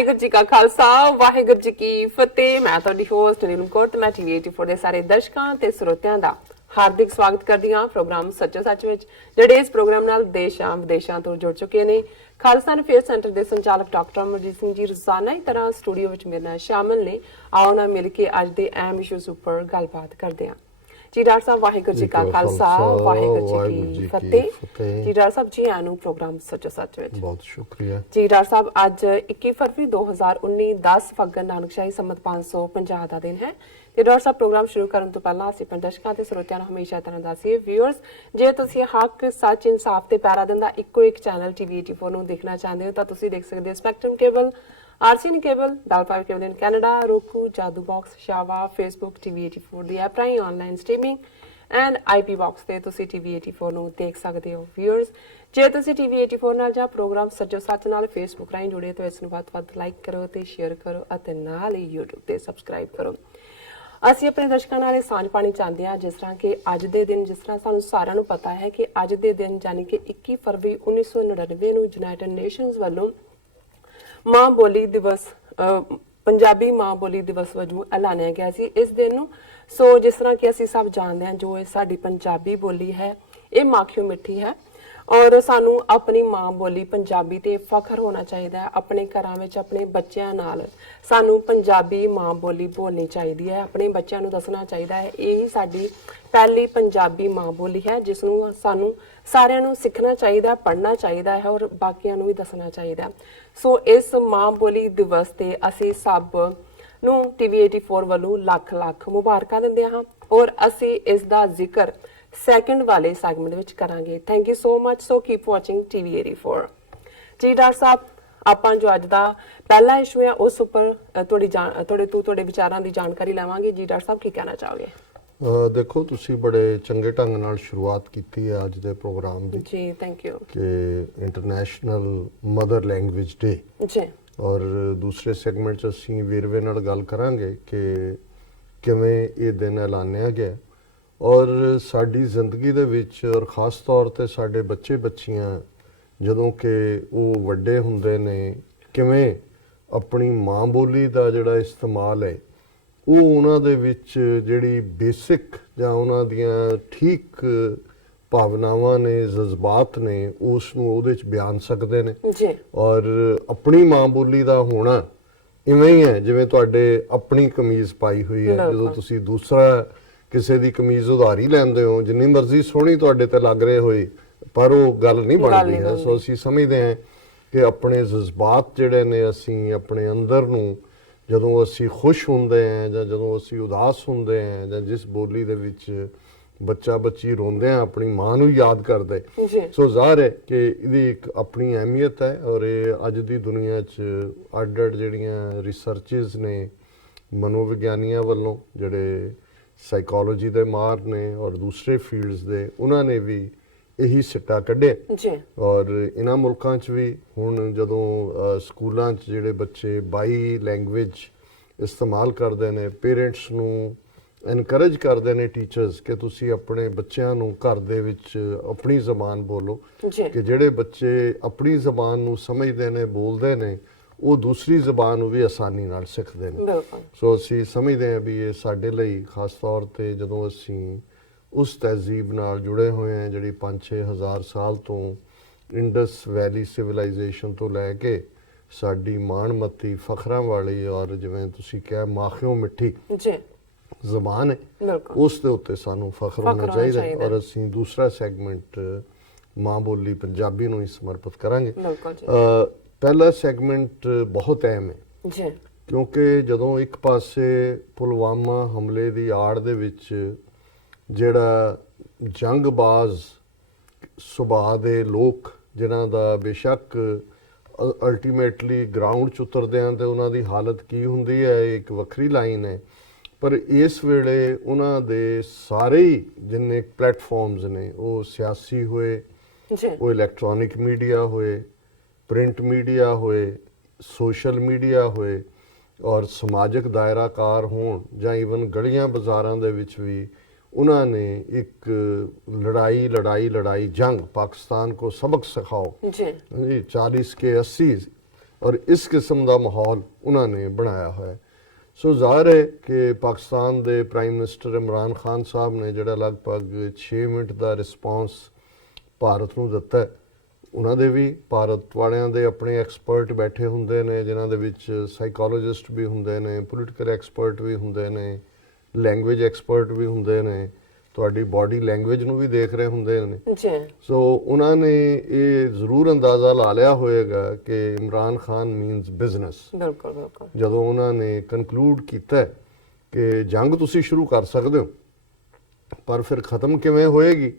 ਵਾਹਿਗੁਰੂ ਜੀ ਕਾ ਖਾਲਸਾ ਵਾਹਿਗੁਰੂ ਜੀ ਕੀ ਫਤਿਹ। ਮੈਂ ਤੁਹਾਡੀ ਹੋਸਟ ਨੀਲਮ ਕੌਰ ਤੇ ਮੈਂ ਟੀਵੀ 84 ਦੇ ਸਾਰੇ ਦਰਸ਼ਕਾਂ ਤੇ ਸਰੋਤਿਆਂ ਦਾ ਹਾਰਦਿਕ ਸਵਾਗਤ ਕਰਦੀ ਹਾਂ ਪ੍ਰੋਗਰਾਮ ਸੱਚੋ ਸੱਚ ਵਿੱਚ, ਜਿਹੜੇ ਇਸ ਪ੍ਰੋਗਰਾਮ ਨਾਲ ਦੇਸ਼ਾਂ ਵਿਦੇਸ਼ਾਂ ਤੋਂ ਜੁੜ ਚੁੱਕੇ ਨੇ। ਖਾਲਸਾ ਅਫੇਅਰ ਸੈਂਟਰ ਦੇ ਸੰਚਾਲਕ ਡਾਕਟਰ ਅਮਰਜੀਤ ਸਿੰਘ ਜੀ ਰੋਜ਼ਾਨਾ ਹੀ ਤਰ੍ਹਾਂ ਸਟੂਡੀਓ ਵਿੱਚ ਮੇਰੇ ਨਾਲ ਸ਼ਾਮਲ ਨੇ। ਆਓ ਨਾ ਮਿਲ ਕੇ ਅੱਜ ਦੇ ਅਹਿਮ ਇਸ਼ੂਜ਼ ਉੱਪਰ ਗੱਲਬਾਤ ਕਰਦੇ ਹਾਂ। ਜੀ ਡਾਕਟਰ ਸਾਹਿਬ ਵਾਹਿਗੁਰੂ ਜੀ ਕਾ ਖਾਲਸਾ ਵਾਹਿਗੁਰੂ ਜੀ ਕੀ ਫਤਿਹ। ਜੀ ਡਾਕਟਰ ਸਾਹਿਬ ਜੀ ਆਨੂੰ ਪ੍ਰੋਗਰਾਮ ਸੱਚੋ ਸੱਚ ਵਿੱਚ ਬਹੁਤ ਸ਼ੁਕਰੀਆ। ਜੀ ਡਾਕਟਰ ਸਾਹਿਬ ਅੱਜ 21 ਫਰਵਰੀ 2019 10 ਫੱਗਣ ਨਾਨਕਸ਼ਾਹੀ ਸੰਮਤ 550 ਦਾ ਦਿਨ ਹੈ। ਤੇ ਡਾਕਟਰ ਸਾਹਿਬ ਪ੍ਰੋਗਰਾਮ ਸ਼ੁਰੂ ਕਰਨ ਤੋਂ ਪਹਿਲਾਂ ਅਸੀਂ ਦਰਸ਼ਕਾਂ ਤੇ ਸਰੋਤਿਆਂ ਨੂੰ ਹਮੇਸ਼ਾ ਤਰ੍ਹਾਂ ਦੱਸੀਏ ਵਿਊਅਰਸ, ਜੇ ਤੁਸੀਂ ਹੱਕ ਸੱਚ ਇਨਸਾਫ ਤੇ ਪੈਰਾ ਦਿੰਦਾ ਇੱਕੋ ਇੱਕ ਚੈਨਲ ਟੀਵੀ 84 ਨੂੰ ਦੇਖਣਾ ਚਾਹੁੰਦੇ ਹੋ ਤਾਂ ਤੁਸੀਂ ਦੇਖ ਸਕਦੇ ਹੋ spectrum cable, RCN cable, Bell5 cable in Canada, roku, ਜਾਦੂ ਬਾਕਸ, ਸ਼ਾਵਾ, ਫੇਸਬੁੱਕ, ਟੀਵੀ 84 ਦੀ ਐਪ ਰਾਹੀਂ online streaming and IP box ਤੇ ਤੁਸੀਂ ਟੀਵੀ 84 ਨੂੰ ਦੇਖ ਸਕਦੇ ਹੋ। ਵਿਊਅਰਸ, ਜੇ ਤੁਸੀਂ ਟੀਵੀ 84 ਨਾਲ ਜਾਂ ਪ੍ਰੋਗਰਾਮ ਸੱਚੋ ਸੱਚ ਨਾਲ ਫੇਸਬੁੱਕ ਰਾਹੀਂ ਜੁੜੇ ਤਾਂ ਇਸ ਨੂੰ ਵੱਧ ਲਾਈਕ ਕਰੋ ਤੇ ਸ਼ੇਅਰ ਕਰੋ ਅਤੇ ਨਾਲ ਹੀ YouTube ਤੇ ਸਬਸਕ੍ਰਾਈਬ ਕਰੋ। ਅਸੀਂ ਆਪਣੇ ਦਰਸ਼ਕਾਂ ਨਾਲ ਇਹ ਸਾਂਝ ਪਾਣੀ ਚਾਹੁੰਦੇ ਹਾਂ, ਜਿਸ ਤਰ੍ਹਾਂ ਕਿ ਅੱਜ ਦੇ ਦਿਨ, ਜਿਸ ਤਰ੍ਹਾਂ ਸਾਨੂੰ ਸਾਰਿਆਂ ਨੂੰ ਪਤਾ ਹੈ ਕਿ ਅੱਜ ਦੇ ਦਿਨ ਯਾਨੀ ਕਿ 21 ਫਰਵਰੀ 1999 ਨੂੰ ਯੂਨਾਈਟਿਡ ਨੇਸ਼ਨਸ ਵੱਲੋਂ ਮਾਂ ਬੋਲੀ ਦਿਵਸ, ਪੰਜਾਬੀ ਮਾਂ ਬੋਲੀ ਦਿਵਸ ਵਜੋਂ ਐਲਾਨਿਆ ਗਿਆ ਸੀ ਇਸ ਦਿਨ ਨੂੰ। ਸੋ ਜਿਸ ਤਰ੍ਹਾਂ ਕਿ ਅਸੀਂ ਸਭ ਜਾਣਦੇ ਹਾਂ, ਜੋ ਇਹ ਸਾਡੀ ਪੰਜਾਬੀ ਬੋਲੀ ਹੈ ਇਹ ਮਾਖਿਓ ਮਿੱਠੀ ਹੈ ਔਰ ਸਾਨੂੰ ਆਪਣੀ ਮਾਂ ਬੋਲੀ ਪੰਜਾਬੀ ਤੇ ਫਖਰ ਹੋਣਾ ਚਾਹੀਦਾ ਹੈ। ਆਪਣੇ ਘਰਾਂ ਵਿੱਚ ਆਪਣੇ ਬੱਚਿਆਂ ਨਾਲ ਸਾਨੂੰ ਪੰਜਾਬੀ ਮਾਂ ਬੋਲੀ ਬੋਲਣੀ ਚਾਹੀਦੀ ਹੈ। ਆਪਣੇ ਬੱਚਿਆਂ ਨੂੰ ਦੱਸਣਾ ਚਾਹੀਦਾ ਹੈ ਇਹ ਹੀ ਸਾਡੀ ਪਹਿਲੀ ਪੰਜਾਬੀ ਮਾਂ ਬੋਲੀ ਹੈ, ਜਿਸ ਨੂੰ ਸਾਨੂੰ ਸਾਰਿਆਂ ਨੂੰ ਸਿੱਖਣਾ ਚਾਹੀਦਾ, ਪੜ੍ਹਨਾ ਚਾਹੀਦਾ ਹੈ ਔਰ ਬਾਕੀਆਂ ਨੂੰ ਵੀ ਦੱਸਣਾ ਚਾਹੀਦਾ। ਸੋ ਇਸ ਮਾਂ ਬੋਲੀ ਦਿਵਸ ਤੇ ਅਸੀਂ ਸਭ ਨੂੰ ਟੀਵੀ 84 ਵੱਲੋਂ ਲੱਖ ਲੱਖ ਮੁਬਾਰਕਾਂ ਦਿੰਦੇ ਹਾਂ ਔਰ ਅਸੀਂ ਇਸ ਦਾ ਜ਼ਿਕਰ ਸੈਕਿੰਡ ਵਾਲੇ ਸੈਗਮੈਂਟ ਵਿੱਚ ਕਰਾਂਗੇ। Thank you so much. So keep watching TV 84। ਜੀ ਡਾਕਟਰ ਸਾਹਿਬ, ਆਪਾਂ ਜੋ ਅੱਜ ਦਾ ਪਹਿਲਾ ਇਸ਼ੂ ਹੈ ਉਸ ਉੱਪਰ ਤੁਹਾਡੇ ਵਿਚਾਰਾਂ ਦੀ ਜਾਣਕਾਰੀ ਲਵਾਂਗੇ। ਜੀ ਡਾਕਟਰ ਸਾਹਿਬ ਕੀ ਕਹਿਣਾ ਚਾਹੋਗੇ? ਦੇਖੋ, ਤੁਸੀਂ ਬੜੇ ਚੰਗੇ ਢੰਗ ਨਾਲ ਸ਼ੁਰੂਆਤ ਕੀਤੀ ਹੈ ਅੱਜ ਦੇ ਪ੍ਰੋਗਰਾਮ ਦੀ। ਜੀ ਥੈਂਕ ਯੂ। ਕਿ ਇੰਟਰਨੈਸ਼ਨਲ ਮਦਰ ਲੈਂਗੁਏਜ ਡੇ ਜੀ, ਔਰ ਦੂਸਰੇ ਸੈਗਮੈਂਟ 'ਚ ਅਸੀਂ ਵੇਰਵੇ ਨਾਲ ਗੱਲ ਕਰਾਂਗੇ ਕਿ ਕਿਵੇਂ ਇਹ ਦਿਨ ਐਲਾਨਿਆ ਗਿਆ ਔਰ ਸਾਡੀ ਜ਼ਿੰਦਗੀ ਦੇ ਵਿੱਚ ਔਰ ਖ਼ਾਸ ਤੌਰ ਤੇ ਸਾਡੇ ਬੱਚੇ ਬੱਚੀਆਂ ਜਦੋਂ ਕਿ ਉਹ ਵੱਡੇ ਹੁੰਦੇ ਨੇ, ਕਿਵੇਂ ਆਪਣੀ ਮਾਂ ਬੋਲੀ ਦਾ ਜਿਹੜਾ ਇਸਤੇਮਾਲ ਹੈ ਉਹ ਉਹਨਾਂ ਦੇ ਵਿੱਚ ਜਿਹੜੀ ਬੇਸਿਕ ਜਾਂ ਉਹਨਾਂ ਦੀਆਂ ਠੀਕ ਭਾਵਨਾਵਾਂ ਨੇ, ਜਜ਼ਬਾਤ ਨੇ, ਉਸ ਨੂੰ ਉਹਦੇ 'ਚ ਬਿਆਨ ਸਕਦੇ ਨੇ। ਜੀ, ਔਰ ਆਪਣੀ ਮਾਂ ਬੋਲੀ ਦਾ ਹੋਣਾ ਇਵੇਂ ਹੀ ਹੈ ਜਿਵੇਂ ਤੁਹਾਡੇ ਆਪਣੀ ਕਮੀਜ਼ ਪਾਈ ਹੋਈ ਹੈ। ਜਦੋਂ ਤੁਸੀਂ ਦੂਸਰਾ ਕਿਸੇ ਦੀ ਕਮੀਜ਼ ਉਧਾਰੀ ਲੈਂਦੇ ਹੋ, ਜਿੰਨੀ ਮਰਜ਼ੀ ਸੋਹਣੀ ਤੁਹਾਡੇ ਤੇ ਲੱਗ ਰਹੇ ਹੋਏ, ਪਰ ਉਹ ਗੱਲ ਨਹੀਂ ਬਣਦੀ ਹੈ। ਸੋ ਅਸੀਂ ਸਮਝਦੇ ਹਾਂ ਕਿ ਆਪਣੇ ਜਜ਼ਬਾਤ ਜਿਹੜੇ ਨੇ, ਅਸੀਂ ਆਪਣੇ ਅੰਦਰ ਨੂੰ ਜਦੋਂ ਅਸੀਂ ਖੁਸ਼ ਹੁੰਦੇ ਹਾਂ ਜਾਂ ਜਦੋਂ ਅਸੀਂ ਉਦਾਸ ਹੁੰਦੇ ਹਾਂ ਜਾਂ ਜਿਸ ਬੋਲੀ ਦੇ ਵਿੱਚ ਬੱਚਾ ਬੱਚੀ ਰੋਂਦੇ ਆ, ਆਪਣੀ ਮਾਂ ਨੂੰ ਯਾਦ ਕਰਦੇ। ਸੋ ਜ਼ਾਹਰ ਹੈ ਕਿ ਇਹਦੀ ਇੱਕ ਆਪਣੀ ਅਹਿਮੀਅਤ ਹੈ ਔਰ ਇਹ ਅੱਜ ਦੀ ਦੁਨੀਆ 'ਚ ਅੱਡ ਅੱਡ ਜਿਹੜੀਆਂ ਰਿਸਰਚਸ ਨੇ ਮਨੋਵਿਗਿਆਨੀਆਂ ਵੱਲੋਂ, ਜਿਹੜੇ ਸਾਈਕੋਲੋਜੀ ਦੇ ਮਾਹਰ ਨੇ ਔਰ ਦੂਸਰੇ ਫੀਲਡਸ ਦੇ, ਉਹਨਾਂ ਨੇ ਵੀ ਇਹੀ ਸਿੱਟਾ ਕੱਢਿਆ। ਔਰ ਇਹਨਾਂ ਮੁਲਕਾਂ 'ਚ ਵੀ ਹੁਣ ਜਦੋਂ ਸਕੂਲਾਂ 'ਚ ਜਿਹੜੇ ਬੱਚੇ ਬਾਈ ਲੈਂਗੁਏਜ ਇਸਤੇਮਾਲ ਕਰਦੇ ਨੇ, ਪੇਰੈਂਟਸ ਨੂੰ ਐਨਕਰੇਜ ਕਰਦੇ ਨੇ ਟੀਚਰਸ ਕਿ ਤੁਸੀਂ ਆਪਣੇ ਬੱਚਿਆਂ ਨੂੰ ਘਰ ਦੇ ਵਿੱਚ ਆਪਣੀ ਜ਼ਬਾਨ ਬੋਲੋ, ਕਿ ਜਿਹੜੇ ਬੱਚੇ ਆਪਣੀ ਜ਼ਬਾਨ ਨੂੰ ਸਮਝਦੇ ਨੇ, ਬੋਲਦੇ ਨੇ, ਉਹ ਦੂਸਰੀ ਜ਼ਬਾਨ ਨੂੰ ਵੀ ਆਸਾਨੀ ਨਾਲ ਸਿੱਖਦੇ ਨੇ। ਸੋ ਅਸੀਂ ਸਮਝਦੇ ਹਾਂ ਵੀ ਇਹ ਸਾਡੇ ਲਈ ਖਾਸ ਤੌਰ ਤੇ ਜਦੋਂ ਅਸੀਂ ਉਸ ਤਹਿਜ਼ੀਬ ਨਾਲ ਜੁੜੇ ਹੋਏ ਹਾਂ ਜਿਹੜੀ 5-6 ਹਜ਼ਾਰ ਸਾਲ ਤੋਂ ਇੰਡਸ ਵੈਲੀ ਸਿਵਲਾਈਜੇਸ਼ਨ ਤੋਂ ਲੈ ਕੇ ਸਾਡੀ ਮਾਣਮੱਤੀ ਫਖਰਾਂ ਵਾਲੀ ਔਰ ਜਿਵੇਂ ਤੁਸੀਂ ਕਿਹਾ ਮਾਖਿਓ ਮਿੱਠੀ ਜ਼ਬਾਨ ਹੈ, ਉਸ ਦੇ ਉੱਤੇ ਸਾਨੂੰ ਫਖਰ ਹੋਣਾ ਚਾਹੀਦਾ ਔਰ ਅਸੀਂ ਦੂਸਰਾ ਸੈਗਮੈਂਟ ਮਾਂ ਬੋਲੀ ਪੰਜਾਬੀ ਨੂੰ ਹੀ ਸਮਰਪਿਤ ਕਰਾਂਗੇ। ਪਹਿਲਾ ਸੈਗਮੈਂਟ ਬਹੁਤ ਅਹਿਮ ਹੈ ਕਿਉਂਕਿ ਜਦੋਂ ਇੱਕ ਪਾਸੇ ਪੁਲਵਾਮਾ ਹਮਲੇ ਦੀ ਆੜ ਦੇ ਵਿੱਚ ਜਿਹੜਾ ਜੰਗਬਾਜ਼ ਸੁਭਾਅ ਦੇ ਲੋਕ, ਜਿਨ੍ਹਾਂ ਦਾ ਬੇਸ਼ੱਕ ਅਲਟੀਮੇਟਲੀ ਗਰਾਊਂਡ 'ਚ ਉਤਰਦੇ ਹਨ ਤੇ ਉਹਨਾਂ ਦੀ ਹਾਲਤ ਕੀ ਹੁੰਦੀ ਹੈ ਇੱਕ ਵੱਖਰੀ ਲਾਈਨ ਹੈ, ਪਰ ਇਸ ਵੇਲੇ ਉਹਨਾਂ ਦੇ ਸਾਰੇ ਹੀ ਜਿੰਨੇ ਪਲੇਟਫਾਰਮਸ ਨੇ, ਉਹ ਸਿਆਸੀ ਹੋਏ, ਉਹ ਇਲੈਕਟ੍ਰੋਨਿਕ ਮੀਡੀਆ ਹੋਏ, ਪ੍ਰਿੰਟ ਮੀਡੀਆ ਹੋਏ, ਸੋਸ਼ਲ ਮੀਡੀਆ ਹੋਏ ਔਰ ਸਮਾਜਿਕ ਦਾਇਰਾਕਾਰ ਹੋਣ ਜਾਂ ਈਵਨ ਗਲੀਆਂ ਬਾਜ਼ਾਰਾਂ ਦੇ ਵਿੱਚ ਵੀ ਉਹਨਾਂ ਨੇ ਇੱਕ ਲੜਾਈ ਜੰਗ, ਪਾਕਿस्तान को सबक सिखाओ जी 40 के 80 ਔਰ ਇਸ ਕਿਸਮ ਦਾ ਮਾਹੌਲ ਉਹਨਾਂ ਨੇ ਬਣਾਇਆ ਹੋਇਆ ਹੈ। ਸੋ ਜ਼ਾਹਰ ਹੈ ਕਿ ਪਾਕਿਸਤਾਨ ਦੇ ਪ੍ਰਾਈਮ ਮਿਨਿਸਟਰ ਇਮਰਾਨ ਖਾਨ ਸਾਹਿਬ ਨੇ ਜਿਹੜਾ ਲਗਭਗ 6 ਮਿੰਟ ਦਾ ਰਿਸਪੌਂਸ ਭਾਰਤ ਨੂੰ ਦਿੱਤਾ ਹੈ, ਉਹਨਾਂ ਦੇ ਵੀ ਭਾਰਤ ਵਾਲਿਆਂ ਦੇ ਆਪਣੇ ਐਕਸਪਰਟ ਬੈਠੇ ਹੁੰਦੇ ਨੇ, ਜਿਨ੍ਹਾਂ ਦੇ ਵਿੱਚ ਸਾਈਕੋਲੋਜਿਸਟ ਵੀ ਹੁੰਦੇ ਨੇ, ਪੋਲੀਟੀਕਲ ਐਕਸਪਰਟ ਵੀ ਹੁੰਦੇ ਨੇ, ਲੈਂਗੁਏਜ ਐਕਸਪਰਟ ਵੀ ਹੁੰਦੇ ਨੇ, ਤੁਹਾਡੀ ਬਾਡੀ ਲੈਂਗੁਏਜ ਨੂੰ ਵੀ ਦੇਖ ਰਹੇ ਹੁੰਦੇ ਨੇ। ਜੀ ਸੋ ਉਹਨਾਂ ਨੇ ਇਹ ਜ਼ਰੂਰ ਅੰਦਾਜ਼ਾ ਲਾ ਲਿਆ ਹੋਏਗਾ ਕਿ ਇਮਰਾਨ ਖਾਨ ਮੀਨਸ ਬਿਜ਼ਨਸ। ਬਿਲਕੁਲ ਬਿਲਕੁਲ। ਜਦੋਂ ਉਹਨਾਂ ਨੇ ਕਨਕਲੂਡ ਕੀਤਾ ਕਿ ਜੰਗ ਤੁਸੀਂ ਸ਼ੁਰੂ ਕਰ ਸਕਦੇ ਹੋ, ਪਰ ਫਿਰ ਖਤਮ ਕਿਵੇਂ ਹੋਏਗੀ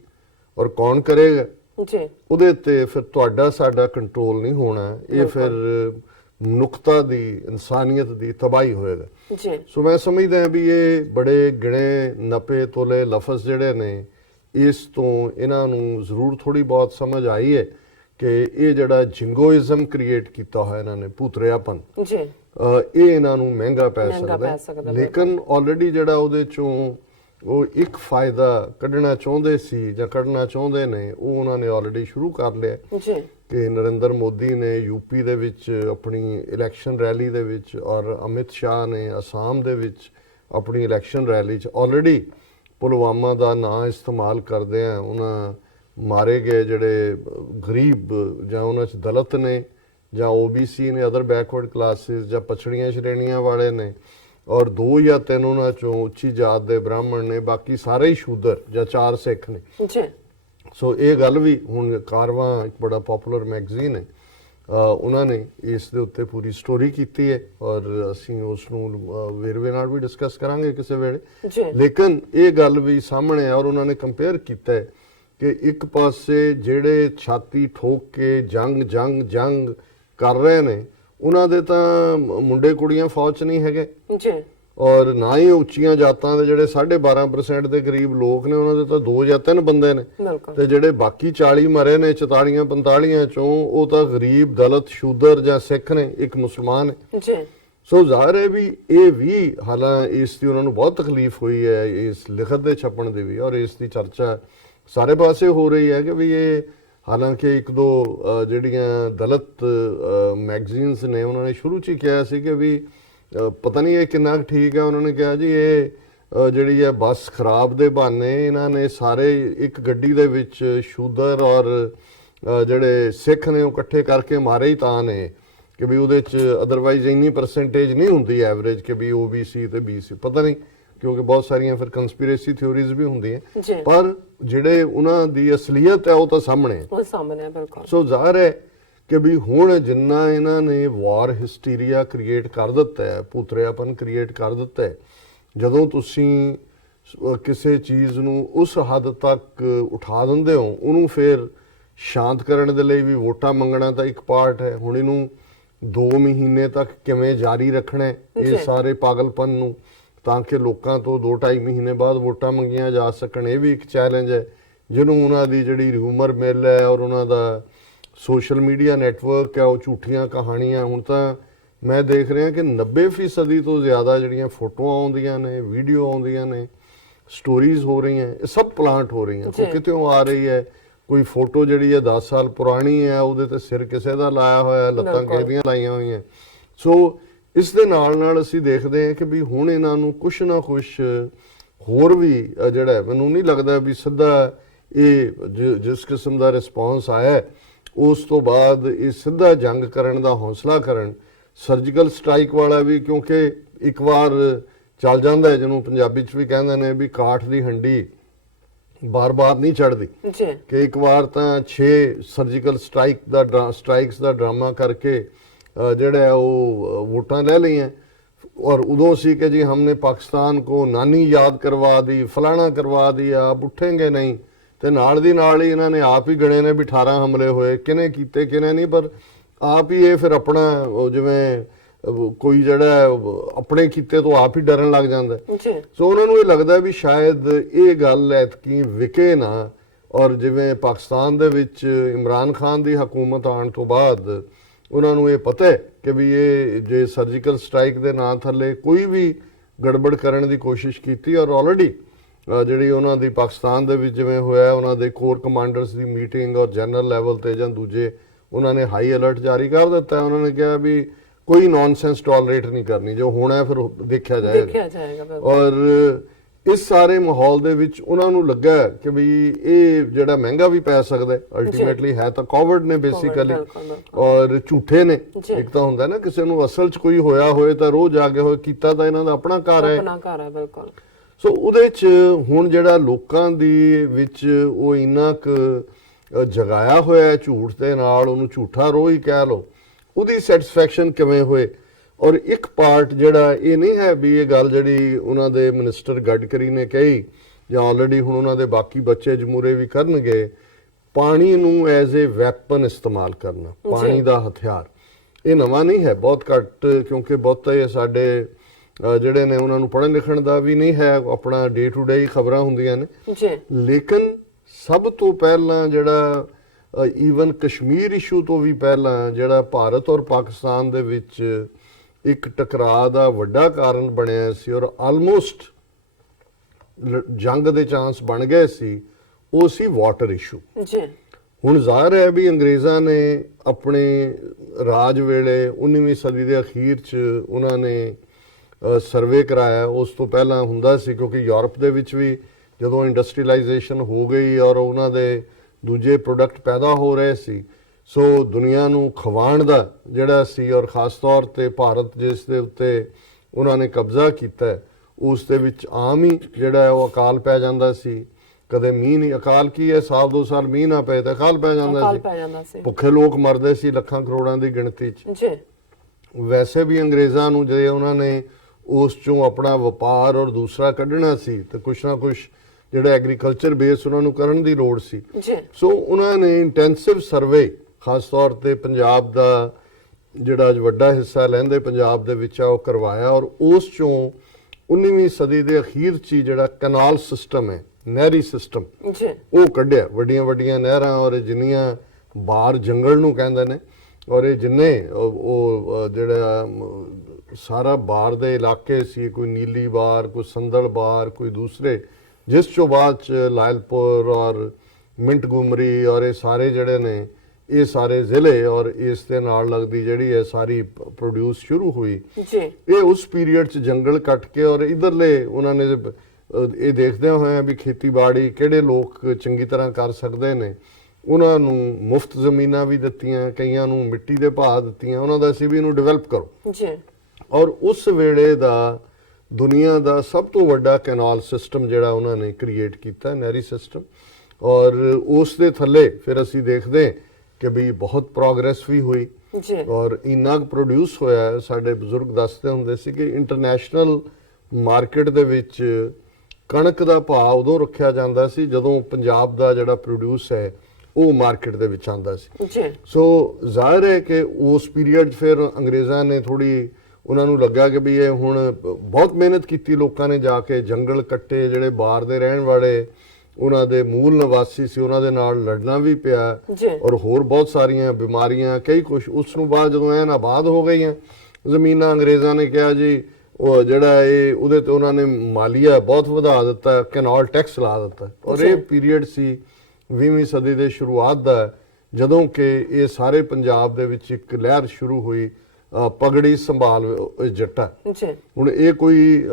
ਔਰ ਕੌਣ ਕਰੇਗਾ, ਜੀ ਉਹਦੇ ਤੇ ਫਿਰ ਤੁਹਾਡਾ ਸਾਡਾ ਕੰਟਰੋਲ ਨਹੀਂ ਹੋਣਾ, ਇਹ ਫਿਰ ਮਨੁੱਖਤਾ ਦੀ, ਇਨਸਾਨੀਅਤ ਦੀ ਤਬਾਹੀ ਹੋਏਗਾ। ਜੀ ਸੋ ਮੈਂ ਸਮਝਦਾ ਵੀ ਇਹ ਬੜੇ ਗਿਣੇ ਨਪੇ ਤੋਲੇ ਲਫ਼ਜ਼ ਜਿਹੜੇ ਨੇ, ਇਸ ਤੋਂ ਇਹਨਾਂ ਨੂੰ ਜ਼ਰੂਰ ਥੋੜੀ ਬਹੁਤ ਸਮਝ ਆਈ ਹੈ ਕਿ ਇਹ ਜਿਹੜਾ ਜਿੰਗੋਇਜ਼ਮ ਕ੍ਰੀਏਟ ਕੀਤਾ ਹੋਇਆ ਇਹਨਾਂ ਨੇ, ਭੂਤਰਿਆਪਨ, ਜੀ ਇਹ ਇਹਨਾਂ ਨੂੰ ਮਹਿੰਗਾ ਪੈ ਸਕਦਾ ਸਕਦਾ। ਲੇਕਿਨ ਆਲਰੇਡੀ ਜਿਹੜਾ ਉਹਦੇ ਚੋਂ ਉਹ ਇੱਕ ਫਾਇਦਾ ਕੱਢਣਾ ਚਾਹੁੰਦੇ ਸੀ ਜਾਂ ਕੱਢਣਾ ਚਾਹੁੰਦੇ ਨੇ, ਉਹ ਉਹਨਾਂ ਨੇ ਆਲਰੇਡੀ ਸ਼ੁਰੂ ਕਰ ਲਿਆ ਜੀ ਕਿ ਨਰਿੰਦਰ ਮੋਦੀ ਨੇ ਯੂਪੀ ਦੇ ਵਿੱਚ ਆਪਣੀ ਇਲੈਕਸ਼ਨ ਰੈਲੀ ਦੇ ਵਿੱਚ ਔਰ ਅਮਿਤ ਸ਼ਾਹ ਨੇ ਅਸਾਮ ਦੇ ਵਿੱਚ ਆਪਣੀ ਇਲੈਕਸ਼ਨ ਰੈਲੀ 'ਚ ਆਲਰੇਡੀ ਪੁਲਵਾਮਾ ਦਾ ਨਾਂ ਇਸਤੇਮਾਲ ਕਰਦੇ ਆ ਉਹਨਾਂ ਮਾਰੇ ਗਏ ਜਿਹੜੇ ਗਰੀਬ ਜਾਂ ਉਹਨਾਂ 'ਚ ਦਲਿਤ ਨੇ ਜਾਂ OBC ਨੇ, ਅਦਰ ਬੈਕਵਰਡ ਕਲਾਸਿਸ ਜਾਂ ਪਛੜੀਆਂ ਸ਼੍ਰੇਣੀਆਂ ਵਾਲੇ ਨੇ, ਔਰ 2 ਜਾਂ 3 ਉਹਨਾਂ ਚੋਂ ਉੱਚੀ ਜਾਤ ਦੇ ਬ੍ਰਾਹਮਣ ਨੇ, ਬਾਕੀ ਸਾਰੇ ਹੀ ਸ਼ੂਦਰ ਜਾਂ 4 ਸਿੱਖ ਨੇ। ਜੀ ਸੋ ਇਹ ਗੱਲ ਵੀ ਹੁਣ ਕਾਰਵਾਂ ਇੱਕ ਬੜਾ ਪਪੂਲਰ ਮੈਗਜ਼ੀਨ ਹੈ, ਉਹਨਾਂ ਨੇ ਇਸ ਦੇ ਉੱਤੇ ਪੂਰੀ ਸਟੋਰੀ ਕੀਤੀ ਹੈ ਔਰ ਅਸੀਂ ਉਸ ਨੂੰ ਵੇਰਵੇ ਨਾਲ ਵੀ ਡਿਸਕਸ ਕਰਾਂਗੇ ਕਿਸੇ ਵੇਲੇ। ਜੀ ਲੇਕਿਨ ਇਹ ਗੱਲ ਵੀ ਸਾਹਮਣੇ ਆ ਔਰ ਉਹਨਾਂ ਨੇ ਕੰਪੇਅਰ ਕੀਤਾ ਹੈ ਕਿ ਇੱਕ ਪਾਸੇ ਜਿਹੜੇ ਛਾਤੀ ਠੋਕ ਕੇ ਜੰਗ ਜੰਗ ਜੰਗ ਕਰ ਰਹੇ ਨੇ, ਉਹਨਾਂ ਦੇ ਤਾਂ ਮੁੰਡੇ ਕੁੜੀਆਂ ਫੌਜ 'ਚ ਨਹੀਂ ਹੈਗੇ, ਜੀ ਔਰ ਨਾ ਹੀ ਉੱਚੀਆਂ ਜਾਤਾਂ ਦੇ ਜਿਹੜੇ 12.5% ਦੇ ਕਰੀਬ ਲੋਕ ਨੇ, ਉਹਨਾਂ ਦੇ ਤਾਂ 2 ਜਾਂ 3 ਬੰਦੇ ਨੇ, ਬਿਲਕੁਲ। ਤੇ ਜਿਹੜੇ ਬਾਕੀ 40 ਮਰੇ ਨੇ 44 45 ਚੋਂ, ਉਹ ਤਾਂ ਗਰੀਬ ਦਲਿਤ ਸ਼ੂਦਰ ਜਾਂ ਸਿੱਖ ਨੇ, ਇੱਕ ਮੁਸਲਮਾਨ ਹੈ। ਜੀ ਸੋ ਜ਼ਾਹਰ ਹੈ ਵੀ ਇਹ ਵੀ ਹਾਲਾਂ ਇਸ ਦੀ ਉਹਨਾਂ ਨੂੰ ਬਹੁਤ ਤਕਲੀਫ ਹੋਈ ਹੈ ਇਸ ਲਿਖਤ ਦੇ ਛਪਣ ਦੀ ਵੀ, ਔਰ ਇਸ ਦੀ ਚਰਚਾ ਸਾਰੇ ਪਾਸੇ ਹੋ ਰਹੀ ਹੈ ਕਿ ਵੀ ਇਹ ਹਾਲਾਂਕਿ 1-2 ਜਿਹੜੀਆਂ ਦਲਿਤ ਮੈਗਜ਼ੀਨਸ ਨੇ, ਉਹਨਾਂ ਨੇ ਸ਼ੁਰੂ 'ਚ ਹੀ ਕਿਹਾ ਸੀ ਕਿ ਵੀ ਪਤਾ ਨਹੀਂ ਇਹ ਕਿੰਨਾ ਠੀਕ ਹੈ। ਉਹਨਾਂ ਨੇ ਕਿਹਾ ਜੀ ਇਹ ਜਿਹੜੀ ਹੈ ਬੱਸ ਖਰਾਬ ਦੇ ਬਹਾਨੇ ਇਹਨਾਂ ਨੇ ਸਾਰੇ ਇੱਕ ਗੱਡੀ ਦੇ ਵਿੱਚ ਸ਼ੂਦਰ ਔਰ ਜਿਹੜੇ ਸਿੱਖ ਨੇ ਉਹ ਇਕੱਠੇ ਕਰਕੇ ਮਾਰੇ ਹੀ ਤਾਂ ਨੇ ਕਿ ਵੀ ਉਹਦੇ 'ਚ ਅਦਰਵਾਈਜ਼ ਇੰਨੀ ਪਰਸੈਂਟੇਜ ਨਹੀਂ ਹੁੰਦੀ ਐਵਰੇਜ ਕਿ ਵੀ OBC ਤੇ BC, ਪਤਾ ਨਹੀਂ, ਕਿਉਂਕਿ ਬਹੁਤ ਸਾਰੀਆਂ ਫਿਰ ਕੰਸਪੀਰੇਸੀ ਥਿਊਰੀਜ਼ ਵੀ ਹੁੰਦੀਆਂ, ਪਰ ਜਿਹੜੇ ਉਹਨਾਂ ਦੀ ਅਸਲੀਅਤ ਹੈ ਉਹ ਤਾਂ ਸਾਹਮਣੇ ਹੈ, ਉਹ ਸਾਹਮਣੇ ਹੈ। ਬਿਲਕੁਲ। ਸੋ ਜ਼ਾਹਰ ਹੈ ਕਿ ਵੀ ਹੁਣ ਜਿੰਨਾ ਇਹਨਾਂ ਨੇ ਵਾਰ ਹਿਸਟੀਰੀਆ ਕ੍ਰੀਏਟ ਕਰ ਦਿੱਤਾ ਹੈ, ਭੂਤਰਿਆਪਨ ਕ੍ਰੀਏਟ ਕਰ ਦਿੱਤਾ ਹੈ, ਜਦੋਂ ਤੁਸੀਂ ਕਿਸੇ ਚੀਜ਼ ਨੂੰ ਉਸ ਹੱਦ ਤੱਕ ਉਠਾ ਦਿੰਦੇ ਹੋ, ਉਹਨੂੰ ਫਿਰ ਸ਼ਾਂਤ ਕਰਨ ਦੇ ਲਈ ਵੀ ਵੋਟਾਂ ਮੰਗਣਾ ਤਾਂ ਇੱਕ ਪਾਰਟ ਹੈ। ਹੁਣ ਇਹਨੂੰ 2 ਮਹੀਨੇ ਤੱਕ ਕਿਵੇਂ ਜਾਰੀ ਰੱਖਣਾ ਹੈ ਇਹ ਸਾਰੇ ਪਾਗਲਪਨ ਨੂੰ, ਤਾਂ ਕਿ ਲੋਕਾਂ ਤੋਂ 2-2.5 ਮਹੀਨੇ ਬਾਅਦ ਵੋਟਾਂ ਮੰਗੀਆਂ ਜਾ ਸਕਣ, ਇਹ ਵੀ ਇੱਕ ਚੈਲੰਜ ਹੈ ਜਿਹਨੂੰ ਉਹਨਾਂ ਦੀ ਜਿਹੜੀ ਰਿਊਮਰ ਮਿਲ ਹੈ ਔਰ ਉਹਨਾਂ ਦਾ ਸੋਸ਼ਲ ਮੀਡੀਆ ਨੈਟਵਰਕ ਹੈ, ਉਹ ਝੂਠੀਆਂ ਕਹਾਣੀਆਂ। ਹੁਣ ਤਾਂ ਮੈਂ ਦੇਖ ਰਿਹਾ ਕਿ 90% ਤੋਂ ਜ਼ਿਆਦਾ ਜਿਹੜੀਆਂ ਫੋਟੋਆਂ ਆਉਂਦੀਆਂ ਨੇ, ਵੀਡੀਓ ਆਉਂਦੀਆਂ ਨੇ, ਸਟੋਰੀਜ਼ ਹੋ ਰਹੀਆਂ, ਇਹ ਸਭ ਪਲਾਂਟ ਹੋ ਰਹੀਆਂ। ਕੋਈ ਕਿਤੋਂ ਆ ਰਹੀ ਹੈ, ਕੋਈ ਫੋਟੋ ਜਿਹੜੀ ਹੈ 10 ਸਾਲ ਪੁਰਾਣੀ ਹੈ, ਉਹਦੇ ਤੇ ਸਿਰ ਕਿਸੇ ਦਾ ਲਾਇਆ ਹੋਇਆ, ਲੱਤਾਂ ਕਿਸੇ ਦੀਆਂ ਲਾਈਆਂ ਹੋਈਆਂ। ਸੋ ਇਸ ਦੇ ਨਾਲ ਨਾਲ ਅਸੀਂ ਦੇਖਦੇ ਹਾਂ ਕਿ ਵੀ ਹੁਣ ਇਹਨਾਂ ਨੂੰ ਕੁਛ ਨਾ ਕੁਛ ਹੋਰ ਵੀ ਜਿਹੜਾ, ਮੈਨੂੰ ਨਹੀਂ ਲੱਗਦਾ ਵੀ ਸਿੱਧਾ ਇਹ ਜਿਸ ਕਿਸਮ ਦਾ ਰਿਸਪੌਂਸ ਆਇਆ ਉਸ ਤੋਂ ਬਾਅਦ ਇਹ ਸਿੱਧਾ ਜੰਗ ਕਰਨ ਦਾ ਹੌਸਲਾ ਕਰਨ, ਸਰਜੀਕਲ ਸਟ੍ਰਾਈਕ ਵਾਲਾ ਵੀ, ਕਿਉਂਕਿ ਇੱਕ ਵਾਰ ਚੱਲ ਜਾਂਦਾ ਹੈ, ਜਿਹਨੂੰ ਪੰਜਾਬੀ 'ਚ ਵੀ ਕਹਿੰਦੇ ਨੇ ਵੀ ਕਾਠ ਦੀ ਹੰਡੀ ਬਾਰ-ਬਾਰ ਨਹੀਂ ਚੜ੍ਹਦੀ, ਕਿ ਇੱਕ ਵਾਰ ਤਾਂ 6 ਸਰਜੀਕਲ ਸਟ੍ਰਾਈਕਸ ਦਾ ਡਰਾਮਾ ਕਰਕੇ ਜਿਹੜਾ ਉਹ ਵੋਟਾਂ ਲੈ ਲਈਆਂ, ਔਰ ਉਦੋਂ ਸੀ ਕਿ ਜੀ हमने पाकिस्तान को नानी याद करवा दी, फलाना करवा दिया, अब उठेंगे नहीं, ਤੇ ਨਾਲ ਦੀ ਨਾਲ ਹੀ ਇਹਨਾਂ ਨੇ ਆਪ ਹੀ ਗਣੇ ਨੇ ਵੀ 18 ਹਮਲੇ ਹੋਏ, ਕਿਨੇ ਕੀਤੇ ਕਿਨੇ ਨਹੀਂ, ਪਰ ਆਪ ਹੀ ਇਹ ਫਿਰ ਆਪਣਾ ਜਿਵੇਂ ਕੋਈ ਜਿਹੜਾ ਆਪਣੇ ਕੀਤੇ ਤੋਂ ਆਪ ਹੀ ਡਰਨ ਲੱਗ ਜਾਂਦਾ। ਸੋ ਉਹਨਾਂ ਨੂੰ ਇਹ ਲੱਗਦਾ ਵੀ ਸ਼ਾਇਦ ਇਹ ਗੱਲ ਐਤਕੀ ਵਿਕੇ ਨਾ, ਔਰ ਜਿਵੇਂ ਪਾਕਿਸਤਾਨ ਦੇ ਵਿੱਚ ਇਮਰਾਨ ਖਾਨ ਦੀ ਹਕੂਮਤ ਆਉਣ ਤੋਂ ਬਾਅਦ ਉਹਨਾਂ ਨੂੰ ਇਹ ਪਤਾ ਹੈ ਕਿ ਵੀ ਇਹ ਜੇ ਸਰਜੀਕਲ ਸਟ੍ਰਾਈਕ ਦੇ ਨਾਂ ਥੱਲੇ ਕੋਈ ਵੀ ਗੜਬੜ ਕਰਨ ਦੀ ਕੋਸ਼ਿਸ਼ ਕੀਤੀ, ਔਰ ਆਲਰੇਡੀ ਜਿਹੜੀ ਉਹਨਾਂ ਦੀ ਪਾਕਿਸਤਾਨ ਦੇ ਵਿੱਚ ਜਿਵੇਂ ਹੋਇਆ, ਉਹਨਾਂ ਦੇ ਕੋਰ ਕਮਾਂਡਰਸ ਦੀ ਮੀਟਿੰਗ ਔਰ ਜਨਰਲ ਲੈਵਲ ਤੇ ਜਾਂ ਦੂਜੇ ਉਹਨਾਂ ਨੇ ਹਾਈ ਅਲਰਟ ਜਾਰੀ ਕਰ ਦਿੱਤਾ ਹੈ। ਉਹਨਾਂ ਨੇ ਕਿਹਾ ਵੀ ਕੋਈ ਨੌਨਸੈਂਸ ਟੋਲਰੇਟ ਨਹੀਂ ਕਰਨੀ, ਜੋ ਹੋਣਾ ਹੈ ਫਿਰ ਦੇਖਿਆ ਜਾਏਗਾ। ਬਿਲਕੁਲ। ਔਰ ਇਸ ਸਾਰੇ ਮਾਹੌਲ ਦੇ ਵਿੱਚ ਉਹਨਾਂ ਨੂੰ ਲੱਗਾ ਕਿ ਵੀ ਇਹ ਜਿਹੜਾ ਮਹਿੰਗਾ ਵੀ ਪੈ ਸਕਦਾ ਹੈ, ਅਲਟੀਮੇਟਲੀ ਹੈ ਤਾਂ ਕੋਵਿਡ ਨੇ ਬੇਸਿਕਲੀ, ਔਰ ਝੂਠੇ ਨੇ। ਇੱਕ ਤਾਂ ਹੁੰਦਾ ਨਾ ਕਿਸੇ ਨੂੰ ਅਸਲ 'ਚ ਕੋਈ ਹੋਇਆ ਹੋਏ ਤਾਂ ਰੋਜ਼ ਆ ਗਿਆ ਹੋਏ, ਕੀਤਾ ਤਾਂ ਇਹਨਾਂ ਦਾ ਆਪਣਾ ਘਰ ਹੈ। ਬਿਲਕੁਲ। ਸੋ ਉਹਦੇ 'ਚ ਹੁਣ ਜਿਹੜਾ ਲੋਕਾਂ ਦੀ ਵਿੱਚ ਉਹ ਇੰਨਾ ਕੁ ਜਗਾਇਆ ਹੋਇਆ ਹੈ ਝੂਠ ਦੇ ਨਾਲ, ਉਹਨੂੰ ਝੂਠਾ ਰੋਹ ਹੀ ਕਹਿ ਲਓ, ਉਹਦੀ ਸੈਟੀਸਫੈਕਸ਼ਨ ਕਿਵੇਂ ਹੋਏ। ਔਰ ਇੱਕ ਪਾਰਟ ਜਿਹੜਾ ਇਹ ਨਹੀਂ ਹੈ ਵੀ ਇਹ ਗੱਲ ਜਿਹੜੀ ਉਹਨਾਂ ਦੇ ਮਿਨਿਸਟਰ ਗਡਕਰੀ ਨੇ ਕਹੀ ਜਾਂ ਆਲਰੇਡੀ ਹੁਣ ਉਹਨਾਂ ਦੇ ਬਾਕੀ ਬੱਚੇ ਜਮੂਰੇ ਵੀ ਕਰਨਗੇ, ਪਾਣੀ ਨੂੰ ਐਜ਼ ਏ ਵੈਪਨ ਇਸਤੇਮਾਲ ਕਰਨਾ, ਪਾਣੀ ਦਾ ਹਥਿਆਰ, ਇਹ ਨਵਾਂ ਨਹੀਂ ਹੈ। ਬਹੁਤ ਘੱਟ, ਕਿਉਂਕਿ ਬਹੁਤੇ ਸਾਡੇ ਜਿਹੜੇ ਨੇ ਉਹਨਾਂ ਨੂੰ ਪੜ੍ਹਨ ਲਿਖਣ ਦਾ ਵੀ ਨਹੀਂ ਹੈ, ਆਪਣਾ ਡੇ ਟੂ ਡੇ ਖਬਰਾਂ ਹੁੰਦੀਆਂ ਨੇ। ਲੇਕਿਨ ਸਭ ਤੋਂ ਪਹਿਲਾਂ ਜਿਹੜਾ ਈਵਨ ਕਸ਼ਮੀਰ ਇਸ਼ੂ ਤੋਂ ਵੀ ਪਹਿਲਾਂ ਜਿਹੜਾ ਭਾਰਤ ਔਰ ਪਾਕਿਸਤਾਨ ਦੇ ਵਿੱਚ ਇੱਕ ਟਕਰਾਅ ਦਾ ਵੱਡਾ ਕਾਰਨ ਬਣਿਆ ਸੀ ਔਰ ਆਲਮੋਸਟ ਜੰਗ ਦੇ ਚਾਂਸ ਬਣ ਗਏ ਸੀ, ਉਹ ਸੀ ਵਾਟਰ ਇਸ਼ੂ। ਹੁਣ ਜ਼ਾਹਿਰ ਹੈ ਵੀ ਅੰਗਰੇਜ਼ਾਂ ਨੇ ਆਪਣੇ ਰਾਜ ਵੇਲੇ 19ਵੀਂ ਸਦੀ ਦੇ ਅਖੀਰ 'ਚ ਉਹਨਾਂ ਨੇ ਸਰਵੇ ਕਰਾਇਆ। ਉਸ ਤੋਂ ਪਹਿਲਾਂ ਹੁੰਦਾ ਸੀ, ਕਿਉਂਕਿ ਯੂਰਪ ਦੇ ਵਿੱਚ ਵੀ ਜਦੋਂ ਇੰਡਸਟਰੀਅਲਾਈਜੇਸ਼ਨ ਹੋ ਗਈ ਔਰ ਉਹਨਾਂ ਦੇ ਦੂਜੇ ਪ੍ਰੋਡਕਟ ਪੈਦਾ ਹੋ ਰਹੇ ਸੀ, ਸੋ ਦੁਨੀਆ ਨੂੰ ਖਵਾਉਣ ਦਾ ਜਿਹੜਾ ਸੀ, ਔਰ ਖਾਸ ਤੌਰ ਤੇ ਭਾਰਤ ਜਿਸ ਦੇ ਉੱਤੇ ਉਹਨਾਂ ਨੇ ਕਬਜ਼ਾ ਕੀਤਾ, ਉਸ ਦੇ ਵਿੱਚ ਆਮ ਹੀ ਜਿਹੜਾ ਉਹ ਅਕਾਲ ਪੈ ਜਾਂਦਾ ਸੀ। ਕਦੇ ਮੀਂਹ ਨਹੀਂ, ਅਕਾਲ ਕੀ ਹੈ, ਸਾਲ 2 ਸਾਲ ਮੀਂਹ ਨਾ ਪਏ ਤਾਂ ਅਕਾਲ ਪੈ ਜਾਂਦਾ ਸੀ। ਭੁੱਖੇ ਲੋਕ ਮਰਦੇ ਸੀ ਲੱਖਾਂ ਕਰੋੜਾਂ ਦੀ ਗਿਣਤੀ 'ਚ। ਵੈਸੇ ਵੀ ਅੰਗਰੇਜ਼ਾਂ ਨੂੰ ਜੇ ਉਹਨਾਂ ਨੇ ਉਸ ਚੋਂ ਆਪਣਾ ਵਪਾਰ ਔਰ ਦੂਸਰਾ ਕੱਢਣਾ ਸੀ ਤਾਂ ਕੁਛ ਨਾ ਕੁਛ ਜਿਹੜਾ ਐਗਰੀਕਲਚਰ ਬੇਸ ਉਹਨਾਂ ਨੂੰ ਕਰਨ ਦੀ ਲੋੜ ਸੀ। ਸੋ ਉਹਨਾਂ ਨੇ ਇੰਟੈਂਸਿਵ ਸਰਵੇ ਖਾਸ ਤੌਰ ਤੇ ਪੰਜਾਬ ਦਾ ਜਿਹੜਾ ਅੱਜ ਵੱਡਾ ਹਿੱਸਾ ਲੈਂਦੇ ਪੰਜਾਬ ਦੇ ਵਿੱਚ ਆ ਉਹ ਕਰਵਾਇਆ, ਔਰ ਉਸ ਚੋਂ 19ਵੀਂ ਸਦੀ ਦੇ ਅਖੀਰ 'ਚ ਜਿਹੜਾ ਕਨਾਲ ਸਿਸਟਮ ਹੈ, ਨਹਿਰੀ ਸਿਸਟਮ, ਉਹ ਕੱਢਿਆ। ਵੱਡੀਆਂ ਵੱਡੀਆਂ ਨਹਿਰਾਂ ਔਰ ਜਿੰਨੀਆਂ ਬਾਰ ਜੰਗਲ ਨੂੰ ਕਹਿੰਦੇ ਨੇ, ਔਰ ਇਹ ਜਿੰਨੇ ਉਹ ਜਿਹੜਾ ਸਾਰਾ ਬਾਰ ਦੇ ਇਲਾਕੇ ਸੀ, ਕੋਈ ਨੀਲੀ ਬਾਰ, ਕੋਈ ਸੰਦਲ ਬਾਰ, ਕੋਈ ਦੂਸਰੇ, ਜਿਸ ਤੋਂ ਬਾਅਦ ਚ ਲਾਇਲਪੁਰ ਔਰ ਮਿੰਟਗੁਮਰੀ ਔਰ ਇਹ ਸਾਰੇ ਜਿਹੜੇ ਨੇ ਇਹ ਸਾਰੇ ਜ਼ਿਲ੍ਹੇ ਔਰ ਇਸ ਦੇ ਨਾਲ ਲੱਗਦੀ ਜਿਹੜੀ ਹੈ ਸਾਰੀ ਪ੍ਰੋਡਿਊਸ ਸ਼ੁਰੂ ਹੋਈ। ਇਹ ਉਸ ਪੀਰੀਅਡ ਚ ਜੰਗਲ ਕੱਟ ਕੇ ਔਰ ਇਧਰਲੇ ਉਹਨਾਂ ਨੇ ਇਹ ਦੇਖਦੇ ਹੋਏ ਵੀ ਖੇਤੀਬਾੜੀ ਕਿਹੜੇ ਲੋਕ ਚੰਗੀ ਤਰ੍ਹਾਂ ਕਰ ਸਕਦੇ ਨੇ, ਉਹਨਾਂ ਨੂੰ ਮੁਫਤ ਜ਼ਮੀਨਾਂ ਵੀ ਦਿੱਤੀਆਂ, ਕਈਆਂ ਨੂੰ ਮਿੱਟੀ ਦੇ ਭਾਅ ਦਿੱਤੀਆਂ, ਉਹਨਾਂ ਦਾ ਸੀ ਵੀ ਇਹਨੂੰ ਡਿਵੈਲਪ ਕਰੋ। ਔਰ ਉਸ ਵੇਲੇ ਦਾ ਦੁਨੀਆ ਦਾ ਸਭ ਤੋਂ ਵੱਡਾ ਕੈਨਾਲ ਸਿਸਟਮ ਜਿਹੜਾ ਉਹਨਾਂ ਨੇ ਕ੍ਰੀਏਟ ਕੀਤਾ, ਨਹਿਰੀ ਸਿਸਟਮ। ਔਰ ਉਸ ਦੇ ਥੱਲੇ ਫਿਰ ਅਸੀਂ ਦੇਖਦੇ ਕਿ ਵੀ ਬਹੁਤ ਪ੍ਰੋਗਰੈਸ ਵੀ ਹੋਈ ਔਰ ਇੰਨਾ ਪ੍ਰੋਡਿਊਸ ਹੋਇਆ। ਸਾਡੇ ਬਜ਼ੁਰਗ ਦੱਸਦੇ ਹੁੰਦੇ ਸੀ ਕਿ ਇੰਟਰਨੈਸ਼ਨਲ ਮਾਰਕੀਟ ਦੇ ਵਿੱਚ ਕਣਕ ਦਾ ਭਾਅ ਉਦੋਂ ਰੱਖਿਆ ਜਾਂਦਾ ਸੀ ਜਦੋਂ ਪੰਜਾਬ ਦਾ ਜਿਹੜਾ ਪ੍ਰੋਡਿਊਸ ਹੈ ਉਹ ਮਾਰਕੀਟ ਦੇ ਵਿੱਚ ਆਉਂਦਾ ਸੀ। ਸੋ ਜ਼ਾਹਿਰ ਹੈ ਕਿ ਉਸ ਪੀਰੀਅਡ ਫਿਰ ਅੰਗਰੇਜ਼ਾਂ ਨੇ ਥੋੜੀ ਉਹਨਾਂ ਨੂੰ ਲੱਗਾ ਕਿ ਵੀ ਇਹ ਹੁਣ ਬਹੁਤ ਮਿਹਨਤ ਕੀਤੀ, ਲੋਕਾਂ ਨੇ ਜਾ ਕੇ ਜੰਗਲ ਕੱਟੇ, ਜਿਹੜੇ ਬਾਹਰ ਦੇ ਰਹਿਣ ਵਾਲੇ ਉਹਨਾਂ ਦੇ ਮੂਲ ਨਿਵਾਸੀ ਸੀ ਉਹਨਾਂ ਦੇ ਨਾਲ ਲੜਨਾ ਵੀ ਪਿਆ ਔਰ ਹੋਰ ਬਹੁਤ ਸਾਰੀਆਂ ਬਿਮਾਰੀਆਂ ਕਈ ਕੁਝ। ਉਸ ਨੂੰ ਬਾਅਦ ਜਦੋਂ ਐਨ ਆਬਾਦ ਹੋ ਗਈਆਂ ਜ਼ਮੀਨਾਂ, ਅੰਗਰੇਜ਼ਾਂ ਨੇ ਕਿਹਾ ਜੀ ਉਹ ਜਿਹੜਾ ਇਹ ਉਹਦੇ ਤੇ ਉਹਨਾਂ ਨੇ ਮਾਲੀਆ ਬਹੁਤ ਵਧਾ ਦਿੱਤਾ, ਕੈਨਾਲ ਟੈਕਸ ਲਾ ਦਿੱਤਾ। ਔਰ ਇਹ ਪੀਰੀਅਡ ਸੀ 20ਵੀਂ ਸਦੀ ਦੇ ਸ਼ੁਰੂਆਤ ਦਾ, ਜਦੋਂ ਕਿ ਇਹ ਸਾਰੇ ਪੰਜਾਬ ਦੇ ਵਿੱਚ ਇੱਕ ਲਹਿਰ ਸ਼ੁਰੂ ਹੋਈ, ਪਗੜੀ ਸੰਭਾਲ ਜੱਟਾ। ਹੁਣ ਇਹ ਕੋਈ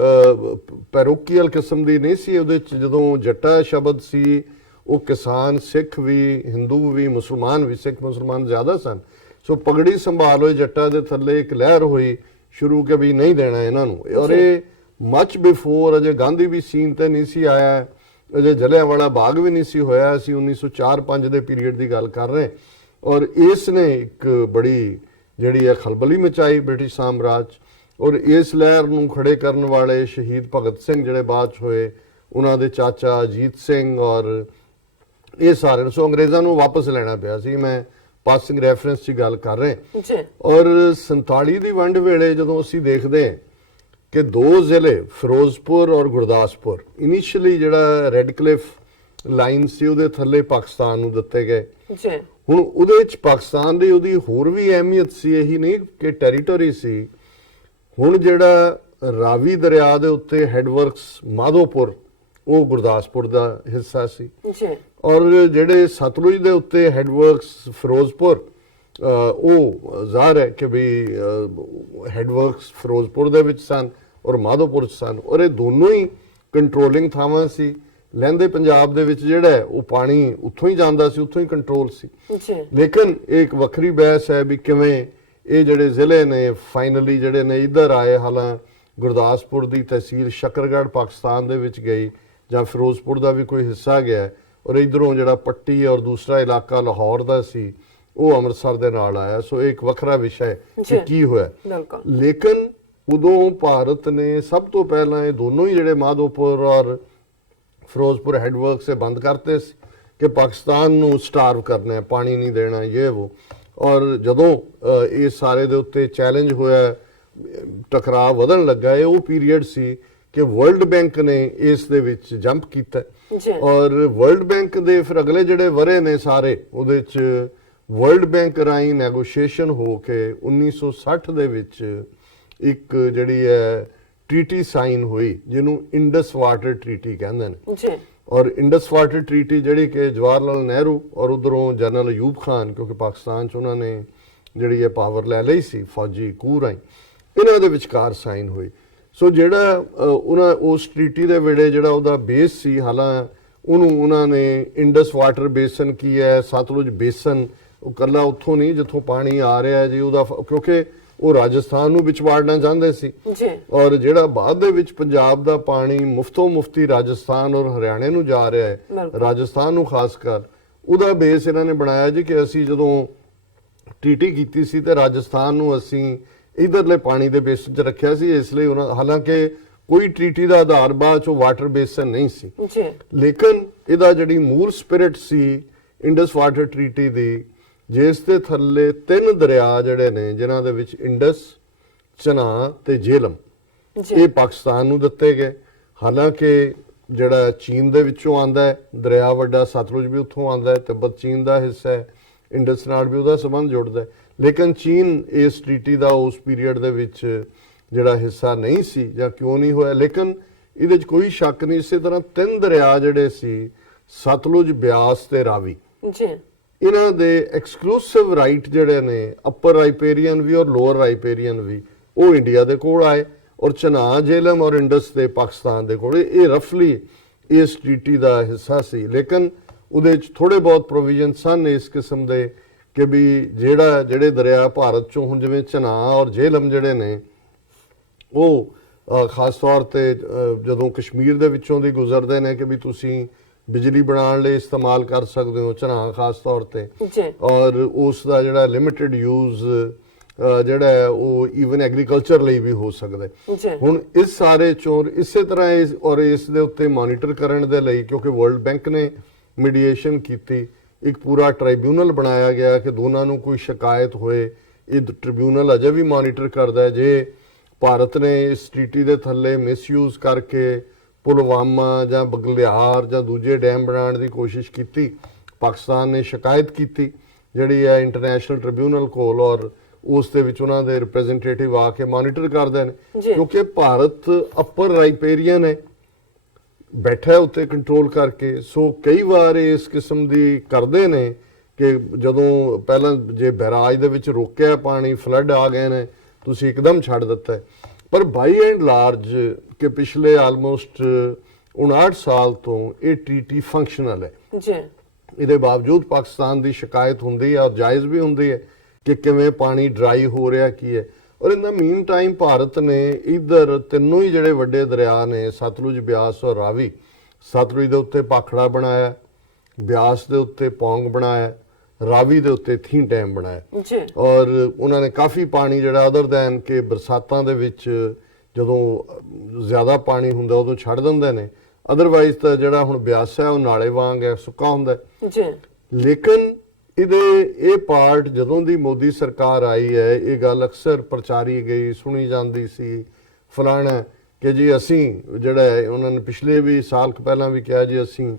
ਪੈਰੋਕੀਅਲ ਕਿਸਮ ਦੀ ਨਹੀਂ ਸੀ, ਉਹਦੇ ਚ ਜਦੋਂ ਜੱਟਾ ਸ਼ਬਦ ਸੀ ਉਹ ਕਿਸਾਨ, ਸਿੱਖ ਵੀ, ਹਿੰਦੂ ਵੀ, ਮੁਸਲਮਾਨ ਵੀ, ਸਿੱਖ ਮੁਸਲਮਾਨ ਜ਼ਿਆਦਾ ਸਨ। ਸੋ ਪਗੜੀ ਸੰਭਾਲ ਹੋਏ ਜੱਟਾ ਦੇ ਥੱਲੇ ਇੱਕ ਲਹਿਰ ਹੋਈ ਸ਼ੁਰੂ ਕਿ ਵੀ ਨਹੀਂ ਦੇਣਾ ਇਹਨਾਂ ਨੂੰ। ਔਰ ਇਹ ਮਚ ਬਿਫੋਰ ਅਜੇ ਗਾਂਧੀ ਵੀ ਸੀਨ ਤੇ ਨਹੀਂ ਸੀ ਆਇਆ, ਅਜੇ ਜਲਿਆਂਵਾਲਾ ਬਾਗ ਵੀ ਨਹੀਂ ਸੀ ਹੋਇਆ, ਅਸੀਂ 1904-05 ਦੇ ਪੀਰੀਅਡ ਦੀ ਗੱਲ ਕਰ ਰਹੇ। ਔਰ ਇਸ ਨੇ ਇੱਕ ਬੜੀ ਜਿਹੜੀ ਹੈ ਖਲਬਲੀ ਮਚਾਈ ਬ੍ਰਿਟਿਸ਼ ਸਾਮਰਾਜ। ਔਰ ਇਸ ਲਹਿਰ ਨੂੰ ਖੜੇ ਕਰਨ ਵਾਲੇ ਸ਼ਹੀਦ ਭਗਤ ਸਿੰਘ ਜਿਹੜੇ ਬਾਅਦ ਚ ਹੋਏ, ਉਹਨਾਂ ਦੇ ਚਾਚਾ ਅਜੀਤ ਸਿੰਘ ਔਰ ਇਹ ਸਾਰੇ, ਸੋ ਅੰਗਰੇਜ਼ਾਂ ਨੂੰ ਵਾਪਸ ਲੈਣਾ ਪਿਆ ਸੀ। ਮੈਂ ਪਾਸਿੰਗ ਰੈਫਰੈਂਸ 'ਚ ਗੱਲ ਕਰ ਰਹੇ। ਔਰ 47 ਦੀ ਵੰਡ ਵੇਲੇ ਜਦੋਂ ਅਸੀਂ ਦੇਖਦੇ ਹਾਂ ਕਿ 2 ਜ਼ਿਲ੍ਹੇ ਫਿਰੋਜ਼ਪੁਰ ਔਰ ਗੁਰਦਾਸਪੁਰ ਇਨੀਸ਼ੀਅਲੀ ਜਿਹੜਾ ਰੈੱਡ ਕਲਿਫ ਲਾਈਨ ਸੀ ਉਹਦੇ ਥੱਲੇ ਪਾਕਿਸਤਾਨ ਨੂੰ ਦਿੱਤੇ ਗਏ। ਹੁਣ ਉਹਦੇ ਵਿੱਚ ਪਾਕਿਸਤਾਨ ਦੀ ਉਹਦੀ ਹੋਰ ਵੀ ਅਹਿਮੀਅਤ ਸੀ, ਇਹੀ ਨਹੀਂ ਕਿ ਟੈਰੀਟਰੀ ਸੀ। ਹੁਣ ਜਿਹੜਾ ਰਾਵੀ ਦਰਿਆ ਦੇ ਉੱਤੇ ਹੈਡਵਰਕਸ ਮਾਧੋਪੁਰ ਉਹ ਗੁਰਦਾਸਪੁਰ ਦਾ ਹਿੱਸਾ ਸੀ, ਔਰ ਜਿਹੜੇ ਸਤਲੁਜ ਦੇ ਉੱਤੇ ਹੈਡਵਰਕਸ ਫਿਰੋਜ਼ਪੁਰ ਉਹ ਜ਼ਾਹਰ ਹੈ ਕਿ ਵੀ ਹੈਡਵਰਕਸ ਫਿਰੋਜ਼ਪੁਰ ਦੇ ਵਿੱਚ ਸਨ ਔਰ ਮਾਧੋਪੁਰ 'ਚ ਸਨ, ਔਰ ਇਹ ਦੋਨੋਂ ਹੀ ਕੰਟਰੋਲਿੰਗ ਥਾਵਾਂ ਸੀ। ਲਹਿੰਦੇ ਪੰਜਾਬ ਦੇ ਵਿੱਚ ਜਿਹੜਾ ਹੈ ਉਹ ਪਾਣੀ ਉੱਥੋਂ ਹੀ ਜਾਂਦਾ ਸੀ, ਉੱਥੋਂ ਹੀ ਕੰਟਰੋਲ ਸੀ। ਲੇਕਿਨ ਇਹ ਇੱਕ ਵੱਖਰੀ ਬਹਿਸ ਹੈ ਵੀ ਕਿਵੇਂ ਇਹ ਜਿਹੜੇ ਜ਼ਿਲ੍ਹੇ ਨੇ ਫਾਈਨਲੀ ਜਿਹੜੇ ਨੇ ਇੱਧਰ ਆਏ। ਹਾਲਾਂ ਗੁਰਦਾਸਪੁਰ ਦੀ ਤਹਿਸੀਲ ਸ਼ਕਰਗੜ੍ਹ ਪਾਕਿਸਤਾਨ ਦੇ ਵਿੱਚ ਗਈ, ਜਾਂ ਫਿਰੋਜ਼ਪੁਰ ਦਾ ਵੀ ਕੋਈ ਹਿੱਸਾ ਗਿਆ, ਔਰ ਇਧਰੋਂ ਜਿਹੜਾ ਪੱਟੀ ਔਰ ਦੂਸਰਾ ਇਲਾਕਾ ਲਾਹੌਰ ਦਾ ਸੀ ਉਹ ਅੰਮ੍ਰਿਤਸਰ ਦੇ ਨਾਲ ਆਇਆ। ਸੋ ਇਹ ਇੱਕ ਵੱਖਰਾ ਵਿਸ਼ਾ ਹੈ ਕਿ ਕੀ ਹੋਇਆ। ਲੇਕਿਨ ਉਦੋਂ ਭਾਰਤ ਨੇ ਸਭ ਤੋਂ ਪਹਿਲਾਂ ਇਹ ਦੋਨੋਂ ਹੀ ਜਿਹੜੇ ਮਾਧੋਪੁਰ ਔਰ ਫਿਰੋਜ਼ਪੁਰ ਹੈਡਵਰਕਸ ਬੰਦ ਕਰਤੇ ਸੀ ਕਿ ਪਾਕਿਸਤਾਨ ਨੂੰ ਸਟਾਰਵ ਕਰਨਾ ਹੈ, ਪਾਣੀ ਨਹੀਂ ਦੇਣਾ, ਇਹ ਉਹ। ਔਰ ਜਦੋਂ ਇਹ ਸਾਰੇ ਦੇ ਉੱਤੇ ਚੈਲੰਜ ਹੋਇਆ, ਟਕਰਾਅ ਵਧਣ ਲੱਗਾ, ਇਹ ਉਹ ਪੀਰੀਅਡ ਸੀ ਕਿ ਵਰਲਡ ਬੈਂਕ ਨੇ ਇਸ ਦੇ ਵਿੱਚ ਜੰਪ ਕੀਤਾ। ਔਰ ਵਰਲਡ ਬੈਂਕ ਦੇ ਫਿਰ ਅਗਲੇ ਜਿਹੜੇ ਵਰੇ ਨੇ ਸਾਰੇ ਉਹਦੇ 'ਚ ਵਰਲਡ ਬੈਂਕ ਰਾਹੀਂ ਨੈਗੋਸ਼ੀਏਸ਼ਨ ਹੋ ਕੇ 1960 ਦੇ ਵਿੱਚ ਇੱਕ ਜਿਹੜੀ ਹੈ ਟ੍ਰੀਟੀ ਸਾਈਨ ਹੋਈ, ਜਿਹਨੂੰ ਇੰਡਸ ਵਾਟਰ ਟ੍ਰੀਟੀ ਕਹਿੰਦੇ ਨੇ। ਔਰ ਇੰਡਸ ਵਾਟਰ ਟ੍ਰੀਟੀ ਜਿਹੜੀ ਕਿ ਜਵਾਹਰ ਲਾਲ ਨਹਿਰੂ ਔਰ ਉਧਰੋਂ ਜਨਰਲ ਅਯੂਬ ਖਾਨ, ਕਿਉਂਕਿ ਪਾਕਿਸਤਾਨ 'ਚ ਉਹਨਾਂ ਨੇ ਜਿਹੜੀ ਇਹ ਪਾਵਰ ਲੈ ਲਈ ਸੀ ਫੌਜੀ ਕੂ ਰਾਹੀਂ, ਇਹਨਾਂ ਦੇ ਵਿਚਕਾਰ ਸਾਈਨ ਹੋਈ। ਸੋ ਜਿਹੜਾ ਉਹਨਾਂ ਉਸ ਟ੍ਰੀਟੀ ਦੇ ਵੇਲੇ ਜਿਹੜਾ ਉਹਦਾ ਬੇਸ ਸੀ, ਹਾਲਾਂ ਉਹਨੂੰ ਉਹਨਾਂ ਨੇ ਇੰਡਸ ਵਾਟਰ ਬੇਸਨ ਕੀ ਹੈ, ਸਤਲੁਜ ਬੇਸਨ, ਉਹ ਕੱਲਾ ਉੱਥੋਂ ਨਹੀਂ ਜਿੱਥੋਂ ਪਾਣੀ ਆ ਰਿਹਾ ਜੀ ਉਹਦਾ, ਕਿਉਂਕਿ ਉਹ ਰਾਜਸਥਾਨ ਨੂੰ ਵਿੱਚ ਵਾੜਨਾ ਚਾਹੁੰਦੇ ਸੀ। ਔਰ ਜਿਹੜਾ ਬਾਅਦ ਦੇ ਵਿੱਚ ਪੰਜਾਬ ਦਾ ਪਾਣੀ ਮੁਫਤੋਂ ਮੁਫਤੀ ਰਾਜਸਥਾਨ ਔਰ ਹਰਿਆਣੇ ਨੂੰ ਜਾ ਰਿਹਾ ਹੈ, ਰਾਜਸਥਾਨ ਨੂੰ ਖਾਸ ਕਰ, ਉਹਦਾ ਬੇਸ ਇਹਨਾਂ ਨੇ ਬਣਾਇਆ ਜੀ ਕਿ ਅਸੀਂ ਜਦੋਂ ਟ੍ਰੀਟੀ ਕੀਤੀ ਸੀ ਤੇ ਰਾਜਸਥਾਨ ਨੂੰ ਅਸੀਂ ਇਧਰਲੇ ਪਾਣੀ ਦੇ ਬੇਸ 'ਚ ਰੱਖਿਆ ਸੀ। ਇਸ ਲਈ ਉਹਨਾਂ, ਹਾਲਾਂਕਿ ਕੋਈ ਟ੍ਰੀਟੀ ਦਾ ਆਧਾਰ ਬਾਅਦ 'ਚੋਂ ਵਾਟਰ ਬੇਸਨ ਨਹੀਂ ਸੀ, ਲੇਕਿਨ ਇਹਦਾ ਜਿਹੜੀ ਮੂਲ ਸਪਿਰਿਟ ਸੀ ਇੰਡਸ ਵਾਟਰ ਟ੍ਰੀਟੀ ਦੀ, ਜਿਸ ਦੇ ਥੱਲੇ 3 ਦਰਿਆ ਜਿਹੜੇ ਨੇ ਜਿਨ੍ਹਾਂ ਦੇ ਵਿੱਚ ਇੰਡਸ, ਚਨਾਬ ਤੇ ਜੇਹਲਮ, ਇਹ ਪਾਕਿਸਤਾਨ ਨੂੰ ਦਿੱਤੇ ਗਏ। ਹਾਲਾਂਕਿ ਜਿਹੜਾ ਚੀਨ ਦੇ ਵਿੱਚੋਂ ਆਂਦਾ ਹੈ ਦਰਿਆ ਵੱਡਾ ਸਤਲੁਜ ਵੀ ਉੱਥੋਂ ਆਂਦਾ ਹੈ, ਤਿੱਬਤ ਚੀਨ ਦਾ ਹਿੱਸਾ ਹੈ, ਇੰਡਸ ਨਾਲ ਵੀ ਉਹਦਾ ਸੰਬੰਧ ਜੁੜਦਾ ਹੈ। ਲੇਕਿਨ ਚੀਨ ਇਸ ਟ੍ਰੀਟੀ ਦਾ ਉਸ ਪੀਰੀਅਡ ਦੇ ਵਿੱਚ ਜਿਹੜਾ ਹਿੱਸਾ ਨਹੀਂ ਸੀ, ਜਾਂ ਕਿਉਂ ਨਹੀਂ ਹੋਇਆ, ਲੇਕਿਨ ਇਹਦੇ 'ਚ ਕੋਈ ਸ਼ੱਕ ਨਹੀਂ। ਇਸੇ ਤਰ੍ਹਾਂ 3 ਦਰਿਆ ਜਿਹੜੇ ਸੀ ਸਤਲੁਜ, ਬਿਆਸ ਤੇ ਰਾਵੀ, ਇਹਨਾਂ ਦੇ ਐਕਸਕਲੂਸਿਵ ਰਾਈਟ ਜਿਹੜੇ ਨੇ ਅਪਰ ਰਾਈਪੇਰੀਅਨ ਵੀ ਔਰ ਲੋਅਰ ਰਾਈਪੇਰੀਅਨ ਵੀ, ਉਹ ਇੰਡੀਆ ਦੇ ਕੋਲ ਆਏ, ਔਰ ਚਨਾਬ, ਜੇਹਲਮ ਔਰ ਇੰਡਸ ਦੇ ਪਾਕਿਸਤਾਨ ਦੇ ਕੋਲ। ਇਹ ਰਫਲੀ ਇਸ ਟ੍ਰੀਟੀ ਦਾ ਹਿੱਸਾ ਸੀ, ਲੇਕਿਨ ਉਹਦੇ 'ਚ ਥੋੜੇ ਬਹੁਤ ਪ੍ਰੋਵੀਜ਼ਨ ਸਨ ਇਸ ਕਿਸਮ ਦੇ ਕਿ ਵੀ ਜਿਹੜੇ ਦਰਿਆ ਭਾਰਤ 'ਚੋਂ, ਹੁਣ ਜਿਵੇਂ ਚਨਾਬ ਔਰ ਜੇਹਲਮ ਜਿਹੜੇ ਨੇ ਉਹ ਖਾਸ ਤੌਰ ਤੇ ਜਦੋਂ ਕਸ਼ਮੀਰ ਦੇ ਵਿੱਚੋਂ ਦੀ ਗੁਜ਼ਰਦੇ ਨੇ ਕਿ ਵੀ ਤੁਸੀਂ ਬਿਜਲੀ ਬਣਾਉਣ ਲਈ ਇਸਤੇਮਾਲ ਕਰ ਸਕਦੇ ਹੋ, ਚਨਾਬ ਖਾਸ ਤੌਰ ਤੇ, ਔਰ ਉਸ ਦਾ ਜਿਹੜਾ ਲਿਮਿਟਿਡ ਯੂਜ਼ ਜਿਹੜਾ ਹੈ ਉਹ ਈਵਨ ਐਗਰੀਕਲਚਰ ਲਈ ਵੀ ਹੋ ਸਕਦਾ ਹੈ। ਹੁਣ ਇਸ ਸਾਰੇ ਚੋਂ ਇਸੇ ਤਰ੍ਹਾਂ ਔਰ ਇਸ ਦੇ ਉੱਤੇ ਮੋਨੀਟਰ ਕਰਨ ਦੇ ਲਈ, ਕਿਉਂਕਿ ਵਰਲਡ ਬੈਂਕ ਨੇ ਮੀਡੀਏਸ਼ਨ ਕੀਤੀ, ਇੱਕ ਪੂਰਾ ਟ੍ਰਾਈਬਿਊਨਲ ਬਣਾਇਆ ਗਿਆ ਕਿ ਦੋਨਾਂ ਨੂੰ ਕੋਈ ਸ਼ਿਕਾਇਤ ਹੋਏ, ਇਹ ਟ੍ਰਿਬਿਊਨਲ ਅਜੇ ਵੀ ਮੋਨੀਟਰ ਕਰਦਾ ਹੈ। ਜੇ ਭਾਰਤ ਨੇ ਇਸ ਟ੍ਰੀਟੀ ਦੇ ਥੱਲੇ ਮਿਸਯੂਜ਼ ਕਰਕੇ ਪੁਲਵਾਮਾ ਜਾਂ ਬਗਲਿਆਰ ਜਾਂ ਦੂਜੇ ਡੈਮ ਬਣਾਉਣ ਦੀ ਕੋਸ਼ਿਸ਼ ਕੀਤੀ, ਪਾਕਿਸਤਾਨ ਨੇ ਸ਼ਿਕਾਇਤ ਕੀਤੀ ਜਿਹੜੀ ਹੈ ਇੰਟਰਨੈਸ਼ਨਲ ਟ੍ਰਿਬਿਊਨਲ ਕੋਲ, ਔਰ ਉਸ ਦੇ ਵਿੱਚ ਉਹਨਾਂ ਦੇ ਰਿਪਰੈਜ਼ੈਂਟੇਟਿਵ ਆ ਕੇ ਮੋਨੀਟਰ ਕਰਦੇ ਨੇ, ਕਿਉਂਕਿ ਭਾਰਤ ਅਪਰ ਰਾਈਪੇਰੀਅਨ ਹੈ, ਬੈਠਾ ਉੱਤੇ ਕੰਟਰੋਲ ਕਰਕੇ। ਸੋ ਕਈ ਵਾਰ ਇਸ ਕਿਸਮ ਦੀ ਕਰਦੇ ਨੇ ਕਿ ਜਦੋਂ ਪਹਿਲਾਂ ਜੇ ਬੈਰਾਜ ਦੇ ਵਿੱਚ ਰੋਕਿਆ ਪਾਣੀ, ਫਲੱਡ ਆ ਗਏ ਨੇ, ਤੁਸੀਂ ਇੱਕਦਮ ਛੱਡ ਦਿੱਤਾ ਹੈ। ਪਰ ਬਾਈ ਐਂਡ ਲਾਰਜ ਕਿ ਪਿਛਲੇ ਆਲਮੋਸਟ 59 ਸਾਲ ਤੋਂ ਇਹ ਟ੍ਰੀਟੀ ਫੰਕਸ਼ਨਲ ਹੈ। ਇਹਦੇ ਬਾਵਜੂਦ ਪਾਕਿਸਤਾਨ ਦੀ ਸ਼ਿਕਾਇਤ ਹੁੰਦੀ ਹੈ ਔਰ ਜਾਇਜ਼ ਵੀ ਹੁੰਦੀ ਹੈ ਕਿ ਕਿਵੇਂ ਪਾਣੀ ਡਰਾਈ ਹੋ ਰਿਹਾ ਕੀ ਹੈ। ਔਰ ਇਨ ਦਾ ਮੀਨ ਟਾਈਮ ਭਾਰਤ ਨੇ ਇਧਰ ਤਿੰਨੋਂ ਹੀ ਜਿਹੜੇ ਵੱਡੇ ਦਰਿਆ ਨੇ ਸਤਲੁਜ, ਬਿਆਸ ਔਰ ਰਾਵੀ, ਸਤਲੁਜ ਦੇ ਉੱਤੇ ਭਾਖੜਾ ਬਣਾਇਆ, ਬਿਆਸ ਦੇ ਉੱਤੇ ਪੌਂਗ ਬਣਾਇਆ, ਰਾਵੀ ਦੇ ਉੱਤੇ ਥੀਂ ਡੈਮ ਬਣਾਇਆ। ਔਰ ਉਹਨਾਂ ਨੇ ਕਾਫੀ ਪਾਣੀ ਜਿਹੜਾ ਅਦਰ ਦੈਨ ਕਿ ਬਰਸਾਤਾਂ ਦੇ ਵਿੱਚ ਜਦੋਂ ਜ਼ਿਆਦਾ ਪਾਣੀ ਹੁੰਦਾ ਉਦੋਂ ਛੱਡ ਦਿੰਦੇ ਨੇ, ਅਦਰਵਾਈਜ਼ ਤਾਂ ਜਿਹੜਾ ਹੁਣ ਬਿਆਸ ਹੈ ਉਹ ਨਾਲੇ ਵਾਂਗ ਹੈ, ਸੁੱਕਾ ਹੁੰਦਾ। ਲੇਕਿਨ ਇਹਦੇ ਇਹ ਪਾਰਟ ਜਦੋਂ ਦੀ ਮੋਦੀ ਸਰਕਾਰ ਆਈ ਹੈ, ਇਹ ਗੱਲ ਅਕਸਰ ਪ੍ਰਚਾਰੀ ਗਈ, ਸੁਣੀ ਜਾਂਦੀ ਸੀ ਫਲਾਣਾ ਕਿ ਜੀ ਅਸੀਂ ਜਿਹੜਾ ਹੈ, ਉਹਨਾਂ ਨੇ ਪਿਛਲੇ ਵੀ ਸਾਲ ਪਹਿਲਾਂ ਵੀ ਕਿਹਾ ਜੀ ਅਸੀਂ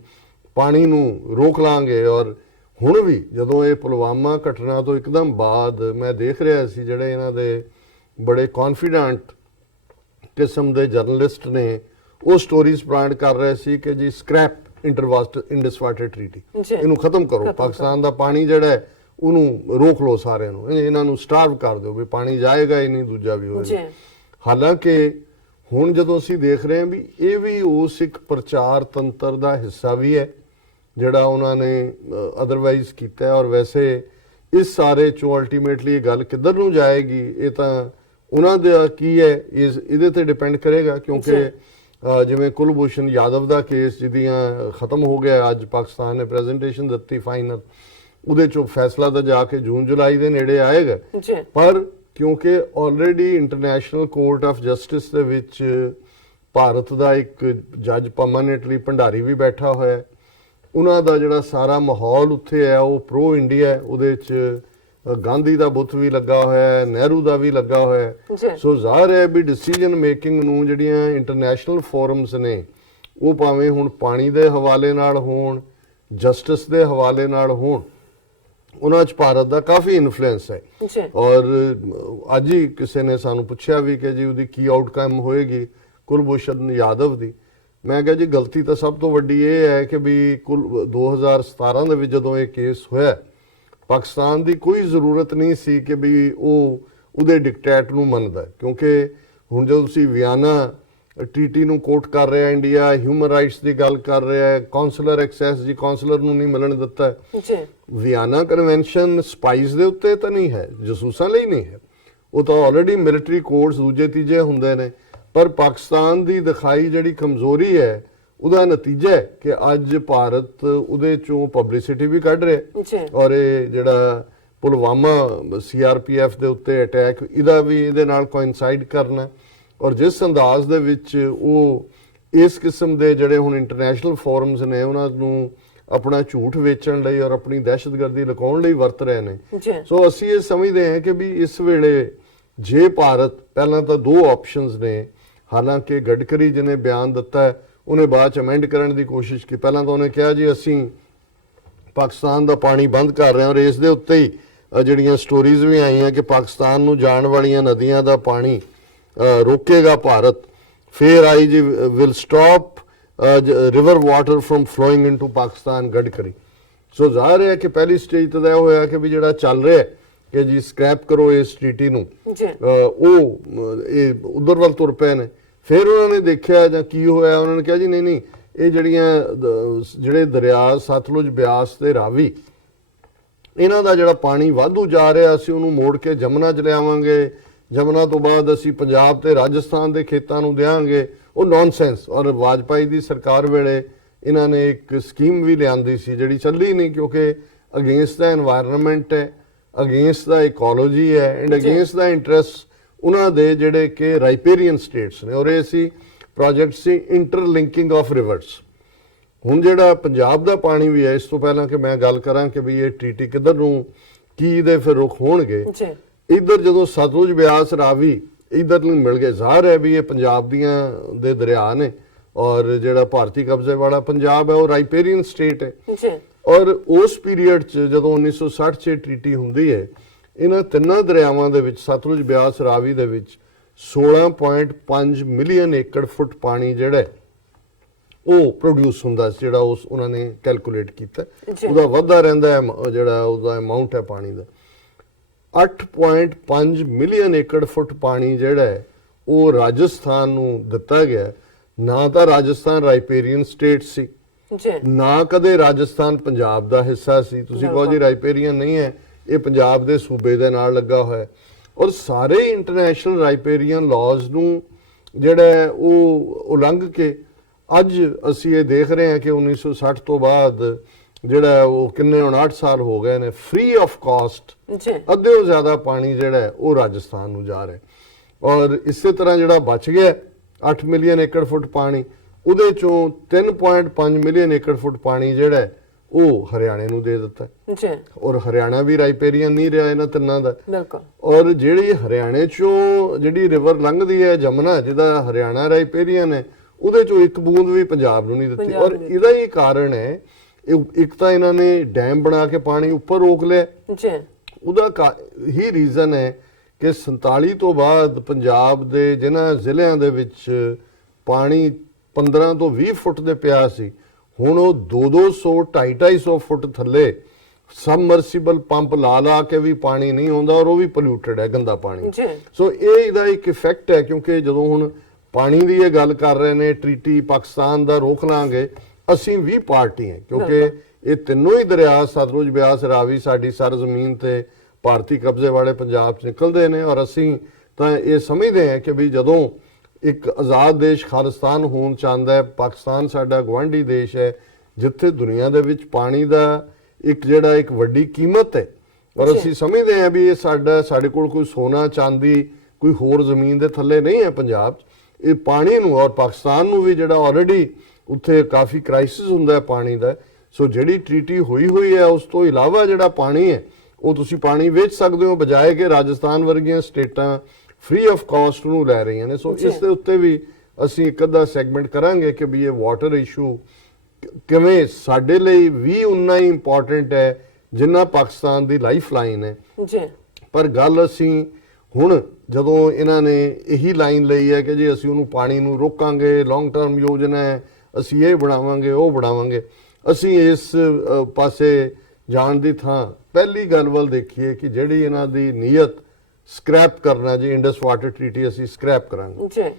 ਪਾਣੀ ਨੂੰ ਰੋਕ ਲਾਂਗੇ। ਔਰ ਹੁਣ ਵੀ ਜਦੋਂ ਇਹ ਪੁਲਵਾਮਾ ਘਟਨਾ ਤੋਂ ਇੱਕਦਮ ਬਾਅਦ ਮੈਂ ਦੇਖ ਰਿਹਾ ਸੀ ਜਿਹੜੇ ਇਹਨਾਂ ਦੇ ਬੜੇ ਕੌਨਫੀਡੈਂਟ ਕਿਸਮ ਦੇ ਜਰਨਲਿਸਟ ਨੇ ਉਹ ਸਟੋਰੀਜ਼ ਬ੍ਰਾਂਡ ਕਰ ਰਹੇ ਸੀ ਕਿ ਜੀ ਸਕ੍ਰੈਪ ਇੰਡਸ ਵਾਟਰ ਟ੍ਰੀਟੀ, ਇਹਨੂੰ ਖਤਮ ਕਰੋ, ਪਾਕਿਸਤਾਨ ਦਾ ਪਾਣੀ ਜਿਹੜਾ ਹੈ ਉਹਨੂੰ ਰੋਕ ਲਓ ਸਾਰਿਆਂ ਨੂੰ, ਇਹਨਾਂ ਨੂੰ ਸਟਾਰਵ ਕਰ ਦਿਓ ਵੀ ਪਾਣੀ ਜਾਏਗਾ ਹੀ ਨਹੀਂ, ਦੂਜਾ ਵੀ ਹੋਏਗਾ। ਹਾਲਾਂਕਿ ਹੁਣ ਜਦੋਂ ਅਸੀਂ ਦੇਖ ਰਹੇ ਹਾਂ ਵੀ ਇਹ ਵੀ ਉਸ ਇੱਕ ਪ੍ਰਚਾਰ ਤੰਤਰ ਦਾ ਹਿੱਸਾ ਵੀ ਹੈ ਜਿਹੜਾ ਉਹਨਾਂ ਨੇ ਅਦਰਵਾਈਜ਼ ਕੀਤਾ ਹੈ। ਔਰ ਵੈਸੇ ਇਸ ਸਾਰੇ ਚੋਂ ਅਲਟੀਮੇਟਲੀ ਇਹ ਗੱਲ ਕਿੱਧਰ ਨੂੰ ਜਾਏਗੀ ਇਹ ਤਾਂ ਉਹਨਾਂ ਦਾ ਕੀ ਹੈ ਇਹਦੇ ਤੇ ਡਿਪੈਂਡ ਕਰੇਗਾ, ਕਿਉਂਕਿ ਜਿਵੇਂ ਕੁਲਭੂਸ਼ਣ ਯਾਦਵ ਦਾ ਕੇਸ ਜਿਹਦੀਆਂ ਖਤਮ ਹੋ ਗਿਆ, ਅੱਜ ਪਾਕਿਸਤਾਨ ਨੇ ਪ੍ਰੈਜੈਂਟੇਸ਼ਨ ਦਿੱਤੀ ਫਾਈਨਲ, ਉਹਦੇ ਚੋਂ ਫੈਸਲਾ ਤਾਂ ਜਾ ਕੇ ਜੂਨ ਜੁਲਾਈ ਦੇ ਨੇੜੇ ਆਏਗਾ। ਪਰ ਕਿਉਂਕਿ already international court of justice ਦੇ ਵਿੱਚ ਭਾਰਤ ਦਾ ਇੱਕ ਜੱਜ ਪਰਮਾਨੈਂਟਲੀ ਭੰਡਾਰੀ ਵੀ ਬੈਠਾ ਹੋਇਆ ਹੈ, ਉਹਨਾਂ ਦਾ ਜਿਹੜਾ ਸਾਰਾ ਮਾਹੌਲ ਉੱਥੇ ਹੈ ਉਹ ਪ੍ਰੋ ਇੰਡੀਆ ਹੈ। ਉਹਦੇ 'ਚ ਗਾਂਧੀ ਦਾ ਬੁੱਤ ਵੀ ਲੱਗਾ ਹੋਇਆ ਹੈ, ਨਹਿਰੂ ਦਾ ਵੀ ਲੱਗਾ ਹੋਇਆ ਹੈ। ਸੋ ਜ਼ਾਹਰ ਹੈ ਵੀ ਡਿਸੀਜਨ ਮੇਕਿੰਗ ਨੂੰ ਜਿਹੜੀਆਂ ਇੰਟਰਨੈਸ਼ਨਲ ਫੋਰਮਸ ਨੇ ਉਹ ਭਾਵੇਂ ਹੁਣ ਪਾਣੀ ਦੇ ਹਵਾਲੇ ਨਾਲ ਹੋਣ, ਜਸਟਿਸ ਦੇ ਹਵਾਲੇ ਨਾਲ ਹੋਣ, ਉਹਨਾਂ 'ਚ ਭਾਰਤ ਦਾ ਕਾਫੀ ਇਨਫਲੂਐਂਸ ਹੈ। ਔਰ ਅੱਜ ਹੀ ਕਿਸੇ ਨੇ ਸਾਨੂੰ ਪੁੱਛਿਆ ਵੀ ਕਿ ਜੀ ਉਹਦੀ ਕੀ ਆਊਟਕਮ ਹੋਏਗੀ ਕੁਲਭੂਸ਼ਣ ਯਾਦਵ ਦੀ। ਮੈਂ ਕਿਹਾ ਜੀ ਗਲਤੀ ਤਾਂ ਸਭ ਤੋਂ ਵੱਡੀ ਇਹ ਹੈ ਕਿ ਵੀ 2017 ਦੇ ਵਿੱਚ ਜਦੋਂ ਇਹ ਕੇਸ ਹੋਇਆ, ਪਾਕਿਸਤਾਨ ਦੀ ਕੋਈ ਜ਼ਰੂਰਤ ਨਹੀਂ ਸੀ ਕਿ ਵੀ ਉਹ ਉਹਦੇ ਡਿਕਟੇਟ ਨੂੰ ਮੰਨਦਾ, ਕਿਉਂਕਿ ਹੁਣ ਜਦੋਂ ਤੁਸੀਂ ਵਿਆਨਾ ਟੀਟੀ ਨੂੰ ਕੋਟ ਕਰ ਰਿਹਾ ਇੰਡੀਆ, ਹਿਊਮਨ ਰਾਈਟਸ ਦੀ ਗੱਲ ਕਰ ਰਿਹਾ ਹੈ, ਕਾਉਂਸਲਰ ਐਕਸੈਸ ਜੀ ਕਾਉਂਸਲਰ ਨੂੰ ਨਹੀਂ ਮਿਲਣ ਦਿੱਤਾ। ਵਿਆਨਾ ਕਨਵੈਨਸ਼ਨ ਸਪਾਈਸ ਦੇ ਉੱਤੇ ਤਾਂ ਨਹੀਂ ਹੈ, ਜਸੂਸਾਂ ਲਈ ਨਹੀਂ ਹੈ, ਉਹ ਤਾਂ ਆਲਰੇਡੀ ਮਿਲਟਰੀ ਕੋਡਸ ਦੂਜੇ ਤੀਜੇ ਹੁੰਦੇ ਨੇ। ਪਰ ਪਾਕਿਸਤਾਨ ਦੀ ਦਿਖਾਈ ਜਿਹੜੀ ਕਮਜ਼ੋਰੀ ਹੈ ਉਹਦਾ ਨਤੀਜਾ ਹੈ ਕਿ ਅੱਜ ਭਾਰਤ ਉਹਦੇ ਚੋਂ ਪਬਲਿਸਿਟੀ ਵੀ ਕੱਢ ਰਿਹਾ। ਔਰ ਇਹ ਜਿਹੜਾ ਪੁਲਵਾਮਾ CRPF ਦੇ ਉੱਤੇ ਅਟੈਕ, ਇਹਦੇ ਨਾਲ ਕੋਇਨਸਾਈਡ ਕਰਨਾ, ਔਰ ਜਿਸ ਅੰਦਾਜ਼ ਦੇ ਵਿੱਚ ਉਹ ਇਸ ਕਿਸਮ ਦੇ ਜਿਹੜੇ ਹੁਣ ਇੰਟਰਨੈਸ਼ਨਲ ਫੋਰਮਸ ਨੇ ਉਹਨਾਂ ਨੂੰ ਆਪਣਾ ਝੂਠ ਵੇਚਣ ਲਈ ਔਰ ਆਪਣੀ ਦਹਿਸ਼ਤਗਰਦੀ ਲੁਕਾਉਣ ਲਈ ਵਰਤ ਰਹੇ ਨੇ। ਸੋ ਅਸੀਂ ਇਹ ਸਮਝਦੇ ਹਾਂ ਕਿ ਵੀ ਇਸ ਵੇਲੇ ਜੇ ਭਾਰਤ, ਪਹਿਲਾਂ ਤਾਂ ਦੋ ਆਪਸ਼ਨਸ ਨੇ, ਹਾਲਾਂਕਿ ਗਡਕਰੀ ਜਿਹਨੇ ਬਿਆਨ ਦਿੱਤਾ ਹੈ ਉਹਨੇ ਬਾਅਦ ਚ ਅਮੈਂਡ ਕਰਨ ਦੀ ਕੋਸ਼ਿਸ਼ ਕੀਤੀ। ਪਹਿਲਾਂ ਤਾਂ ਉਹਨੇ ਕਿਹਾ ਜੀ ਅਸੀਂ ਪਾਕਿਸਤਾਨ ਦਾ ਪਾਣੀ ਬੰਦ ਕਰ ਰਹੇ ਹਾਂ, ਔਰ ਇਸ ਦੇ ਉੱਤੇ ਹੀ ਜਿਹੜੀਆਂ ਸਟੋਰੀਜ਼ ਵੀ ਆਈਆਂ ਕਿ ਪਾਕਿਸਤਾਨ ਨੂੰ ਜਾਣ ਵਾਲੀਆਂ ਨਦੀਆਂ ਦਾ ਪਾਣੀ ਰੋਕੇਗਾ ਭਾਰਤ। ਫਿਰ ਆਈ ਜੀ will stop river water from flowing into Pakistan, Gadkari. ਸੋ ਜ਼ਾਹਰ ਹੈ ਕਿ ਪਹਿਲੀ ਸਟੇਜ ਤਾਂ ਇਹ ਹੋਇਆ ਕਿ ਵੀ ਜਿਹੜਾ ਚੱਲ ਰਿਹਾ ਕਿ ਜੀ ਸਕ੍ਰੈਪ ਕਰੋ ਇਸ ਟ੍ਰੀਟੀ ਨੂੰ, ਉਹ ਇਹ ਉਧਰ ਵੱਲ ਤੁਰ ਪਏ ਨੇ। ਫਿਰ ਉਹਨਾਂ ਨੇ ਦੇਖਿਆ ਜਾਂ ਕੀ ਹੋਇਆ, ਉਹਨਾਂ ਨੇ ਕਿਹਾ ਜੀ ਨਹੀਂ ਇਹ ਜਿਹੜੇ ਦਰਿਆ ਸਤਲੁਜ, ਬਿਆਸ ਤੇ ਰਾਵੀ, ਇਹਨਾਂ ਦਾ ਜਿਹੜਾ ਪਾਣੀ ਵਾਧੂ ਜਾ ਰਿਹਾ, ਅਸੀਂ ਉਹਨੂੰ ਮੋੜ ਕੇ ਜਮਨਾ 'ਚ ਲਿਆਵਾਂਗੇ, ਜਮਨਾ ਤੋਂ ਬਾਅਦ ਅਸੀਂ ਪੰਜਾਬ ਤੇ ਰਾਜਸਥਾਨ ਦੇ ਖੇਤਾਂ ਨੂੰ ਦੇਵਾਂਗੇ, ਉਹ ਨੌਨਸੈਂਸ। ਔਰ ਵਾਜਪਾਈ ਦੀ ਸਰਕਾਰ ਵੇਲੇ ਇਹਨਾਂ ਨੇ ਇੱਕ ਸਕੀਮ ਵੀ ਲਿਆਂਦੀ ਸੀ ਜਿਹੜੀ ਚੱਲੀ ਨਹੀਂ, ਕਿਉਂਕਿ ਅਗੇਂਸਟ ਦਾ এনवायरमेंट ਹੈ, ਅਗੇਂਸਟ ਦਾ ਇਕੋਲੋਜੀ ਹੈ ਐਂਡ ਅਗੇਂਸਟ ਦਾ ਇੰਟਰਸਟ ਉਹਨਾਂ ਦੇ ਜਿਹੜੇ ਕਿ ਰਾਈਪੇਰੀਅਨ ਸਟੇਟਸ ਨੇ। ਔਰ ਇਹ ਸੀ ਪ੍ਰੋਜੈਕਟ ਸੀ ਇੰਟਰਲਿੰਕਿੰਗ ਆਫ ਰਿਵਰਸ। ਹੁਣ ਜਿਹੜਾ ਪੰਜਾਬ ਦਾ ਪਾਣੀ ਵੀ ਹੈ, ਇਸ ਤੋਂ ਪਹਿਲਾਂ ਕਿ ਮੈਂ ਗੱਲ ਕਰਾਂ ਕਿ ਵੀ ਇਹ ਟ੍ਰੀਟੀ ਕਿੱਧਰ ਨੂੰ ਕੀ ਦੇ ਫਿਰ ਰੁਖ ਹੋਣਗੇ, ਇੱਧਰ ਜਦੋਂ ਸਤਲੁਜ, ਬਿਆਸ, ਰਾਵੀ ਇੱਧਰ ਨੂੰ ਮਿਲ ਗਏ, ਜ਼ਾਹਰ ਹੈ ਵੀ ਇਹ ਪੰਜਾਬ ਦੀਆਂ ਦੇ ਦਰਿਆ ਨੇ। ਔਰ ਜਿਹੜਾ ਭਾਰਤੀ ਕਬਜ਼ੇ ਵਾਲਾ ਪੰਜਾਬ ਹੈ ਉਹ ਰਾਈਪੇਰੀਅਨ ਸਟੇਟ ਹੈ। ਔਰ ਉਸ ਪੀਰੀਅਡ 'ਚ ਜਦੋਂ 1960 'ਚ ਟ੍ਰੀਟੀ ਹੁੰਦੀ ਹੈ, ਇਹਨਾਂ ਤਿੰਨਾਂ ਦਰਿਆਵਾਂ ਦੇ ਵਿੱਚ, ਸਤਲੁਜ, ਬਿਆਸ, ਰਾਵੀ ਦੇ ਵਿੱਚ 16.5 ਮਿਲੀਅਨ ਏਕੜ ਫੁੱਟ ਪਾਣੀ ਜਿਹੜਾ ਉਹ ਪ੍ਰੋਡਿਊਸ ਹੁੰਦਾ, ਜਿਹੜਾ ਉਹਨਾਂ ਨੇ ਕੈਲਕੂਲੇਟ ਕੀਤਾ। ਉਹਦਾ ਵੱਧਦਾ ਰਹਿੰਦਾ ਹੈ ਜਿਹੜਾ ਉਹਦਾ ਅਮਾਉਂਟ ਹੈ ਪਾਣੀ ਦਾ। 8.5 ਮਿਲੀਅਨ ਏਕੜ ਫੁੱਟ ਪਾਣੀ ਜਿਹੜਾ ਉਹ ਰਾਜਸਥਾਨ ਨੂੰ ਦਿੱਤਾ ਗਿਆ। ਨਾ ਤਾਂ ਰਾਜਸਥਾਨ ਰਾਈਪੇਰੀਅਨ ਸਟੇਟ ਸੀ, ਨਾ ਕਦੇ ਰਾਜਸਥਾਨ ਪੰਜਾਬ ਦਾ ਹਿੱਸਾ ਸੀ। ਤੁਸੀਂ ਕਹੋ ਜੀ ਰਾਈਪੇਰੀਅਨ ਨਹੀਂ ਹੈ, ਇਹ ਪੰਜਾਬ ਦੇ ਸੂਬੇ ਦੇ ਨਾਲ ਲੱਗਾ ਹੋਇਆ। ਔਰ ਸਾਰੇ ਇੰਟਰਨੈਸ਼ਨਲ ਰਾਈਪੇਰੀਅਨ ਲਾਜ਼ ਨੂੰ ਜਿਹੜਾ ਉਹ ਉਲੰਘ ਕੇ ਅੱਜ ਅਸੀਂ ਇਹ ਦੇਖ ਰਹੇ ਹਾਂ ਕਿ 1960 ਤੋਂ ਬਾਅਦ ਜਿਹੜਾ ਉਹ ਕਿੰਨੇ 59 ਸਾਲ ਹੋ ਗਏ ਨੇ, ਫ੍ਰੀ ਆਫ ਕਾਸਟ ਅੱਧੇ ਤੋਂ ਜ਼ਿਆਦਾ ਪਾਣੀ ਜਿਹੜਾ ਉਹ ਰਾਜਸਥਾਨ ਨੂੰ ਜਾ ਰਿਹਾ। ਔਰ ਇਸੇ ਤਰ੍ਹਾਂ ਜਿਹੜਾ ਬਚ ਗਿਆ 8 ਮਿਲੀਅਨ ਏਕੜ ਫੁੱਟ ਪਾਣੀ, ਉਹਦੇ ਚੋਂ 3.5 ਮਿਲੀਅਨ ਏਕੜ ਫੁੱਟ ਪਾਣੀ ਜਿਹੜਾ ਉਹ ਹਰਿਆਣੇ ਨੂੰ ਦੇ ਦਿੱਤਾ। ਔਰ ਹਰਿਆਣਾ ਵੀ ਰਾਈਪੇਰੀਅਨ ਨਹੀਂ ਰਿਹਾ ਇਹਨਾਂ ਤਿੰਨਾਂ ਦਾ। ਔਰ ਜਿਹੜੀ ਹਰਿਆਣੇ ਚੋਂ ਜਿਹੜੀ ਰਿਵਰ ਲੰਘਦੀ ਹੈ ਜਮਨਾ, ਜਿਹਦਾ ਹਰਿਆਣਾ ਰਾਈਪੇਰੀਅਨ ਹੈ, ਉਹਦੇ ਚੋਂ ਇੱਕ ਬੂੰਦ ਵੀ ਪੰਜਾਬ ਨੂੰ ਨਹੀਂ ਦਿੱਤੀ। ਔਰ ਇਹਦਾ ਹੀ ਕਾਰਨ ਹੈ, ਇੱਕ ਤਾਂ ਇਹਨਾਂ ਨੇ ਡੈਮ ਬਣਾ ਕੇ ਪਾਣੀ ਉੱਪਰ ਰੋਕ ਲਿਆ, ਉਹਦਾ ਹੀ ਰੀਜ਼ਨ ਹੈ ਕਿ 47 ਤੋਂ ਬਾਅਦ ਪੰਜਾਬ ਦੇ ਜਿਨ੍ਹਾਂ ਜ਼ਿਲ੍ਹਿਆਂ ਦੇ ਵਿੱਚ ਪਾਣੀ 15 ਤੋਂ 20 ਫੁੱਟ ਦੇ ਪਿਆ ਸੀ, ਹੁਣ ਉਹ 200-250 ਫੁੱਟ ਥੱਲੇ सबमर्सिबल पंप ला के भी पानी नहीं आਉਂਦਾ और वो भी पोल्यूटेड है गंदा पानी जी सो ये ਇਹਦਾ ਇੱਕ ਇਫੈਕਟ ਹੈ ਕਿਉਂਕਿ ਜਦੋਂ ਹੁਣ ਪਾਣੀ ਦੀ ਇਹ ਗੱਲ ਕਰ ਰਹੇ ਨੇ ਟ੍ਰੀਟੀ ਪਾਕਿਸਤਾਨ ਦਾ ਰੋਕ ਲਾਂਗੇ ਅਸੀਂ ਵੀ ਪਾਰਟੀ ਹੈ ਕਿਉਂਕਿ ਇਹ ਤਿੰਨੋਂ ਹੀ ਦਰਿਆ ਸਤਲੁਜ ਬਿਆਸ ਰਾਵੀ ਸਾਡੀ ਸਰਜ਼ਮੀਨ ਤੇ ਭਾਰਤੀ ਕਬਜ਼ੇ ਵਾਲੇ ਪੰਜਾਬ 'ਚ ਨਿਕਲਦੇ ਨੇ ਔਰ ਅਸੀਂ ਤਾਂ ਇਹ ਸਮਝਦੇ ਹਾਂ ਕਿ ਵੀ ਜਦੋਂ ਇੱਕ ਆਜ਼ਾਦ ਦੇਸ਼ ਖਾਲਿਸਤਾਨ ਹੋਣ ਚਾਹੁੰਦਾ ਹੈ ਪਾਕਿਸਤਾਨ ਸਾਡਾ ਗਵਾਂਢੀ ਦੇਸ਼ ਹੈ ਜਿੱਥੇ ਦੁਨੀਆ ਦੇ ਵਿੱਚ ਪਾਣੀ ਦਾ ਇੱਕ ਜਿਹੜਾ ਇੱਕ ਵੱਡੀ ਕੀਮਤ ਹੈ ਔਰ ਅਸੀਂ ਸਮਝਦੇ ਹਾਂ ਵੀ ਇਹ ਸਾਡੇ ਕੋਲ ਕੋਈ ਸੋਨਾ ਚਾਂਦੀ ਕੋਈ ਹੋਰ ਜ਼ਮੀਨ ਦੇ ਥੱਲੇ ਨਹੀਂ ਹੈ ਪੰਜਾਬ 'ਚ ਇਹ ਪਾਣੀ ਨੂੰ ਔਰ ਪਾਕਿਸਤਾਨ ਨੂੰ ਵੀ ਜਿਹੜਾ ਆਲਰੇਡੀ ਉੱਥੇ ਕਾਫੀ ਕ੍ਰਾਈਸਿਸ ਹੁੰਦਾ ਹੈ ਪਾਣੀ ਦਾ ਸੋ ਜਿਹੜੀ ਟ੍ਰੀਟੀ ਹੋਈ ਹੈ ਉਸ ਤੋਂ ਇਲਾਵਾ ਜਿਹੜਾ ਪਾਣੀ ਹੈ ਉਹ ਤੁਸੀਂ ਪਾਣੀ ਵੇਚ ਸਕਦੇ ਹੋ ਬਜਾਏ ਕਿ ਰਾਜਸਥਾਨ ਵਰਗੀਆਂ ਸਟੇਟਾਂ ਫ੍ਰੀ ਆਫ ਕਾਸਟ ਨੂੰ ਲੈ ਰਹੀਆਂ ਨੇ ਸੋ ਇਸ ਦੇ ਉੱਤੇ ਵੀ ਅਸੀਂ ਇੱਕ ਅੱਧਾ ਸੈਗਮੈਂਟ ਕਰਾਂਗੇ ਕਿ ਵੀ ਇਹ ਵਾਟਰ ਇਸ਼ੂ ਕਿਵੇਂ ਸਾਡੇ ਲਈ ਵੀ ਉਨਾ ਹੀ ਇੰਪੋਰਟੈਂਟ ਹੈ ਜਿੰਨਾ ਪਾਕਿਸਤਾਨ ਦੀ ਲਾਈਫ ਲਾਈਨ ਹੈ ਜੀ ਪਰ ਗੱਲ ਅਸੀਂ ਹੁਣ ਜਦੋਂ ਇਹਨਾਂ ਨੇ ਇਹੀ ਲਾਈਨ ਲਈ ਹੈ ਕਿ ਜੀ ਅਸੀਂ ਉਹਨੂੰ ਪਾਣੀ ਨੂੰ ਰੋਕਾਂਗੇ ਲੌਂਗ ਟਰਮ ਯੋਜਨਾ ਹੈ ਅਸੀਂ ਇਹ ਬਣਾਵਾਂਗੇ ਉਹ ਬਣਾਵਾਂਗੇ ਅਸੀਂ ਇਸ ਪਾਸੇ ਜਾਣ ਦੀ ਥਾਂ ਪਹਿਲੀ ਗੱਲ ਵੱਲ ਦੇਖੀਏ ਕਿ ਜਿਹੜੀ ਇਹਨਾਂ ਦੀ ਨੀਅਤ ਸਕ੍ਰੈਪ ਕਰਨਾ ਜੀ ਇੰਡਸ ਵਾਟਰ ਟ੍ਰੀਟੀ ਅਸੀਂ ਸਕ੍ਰੈਪ ਕਰਾਂਗੇ ਜੀ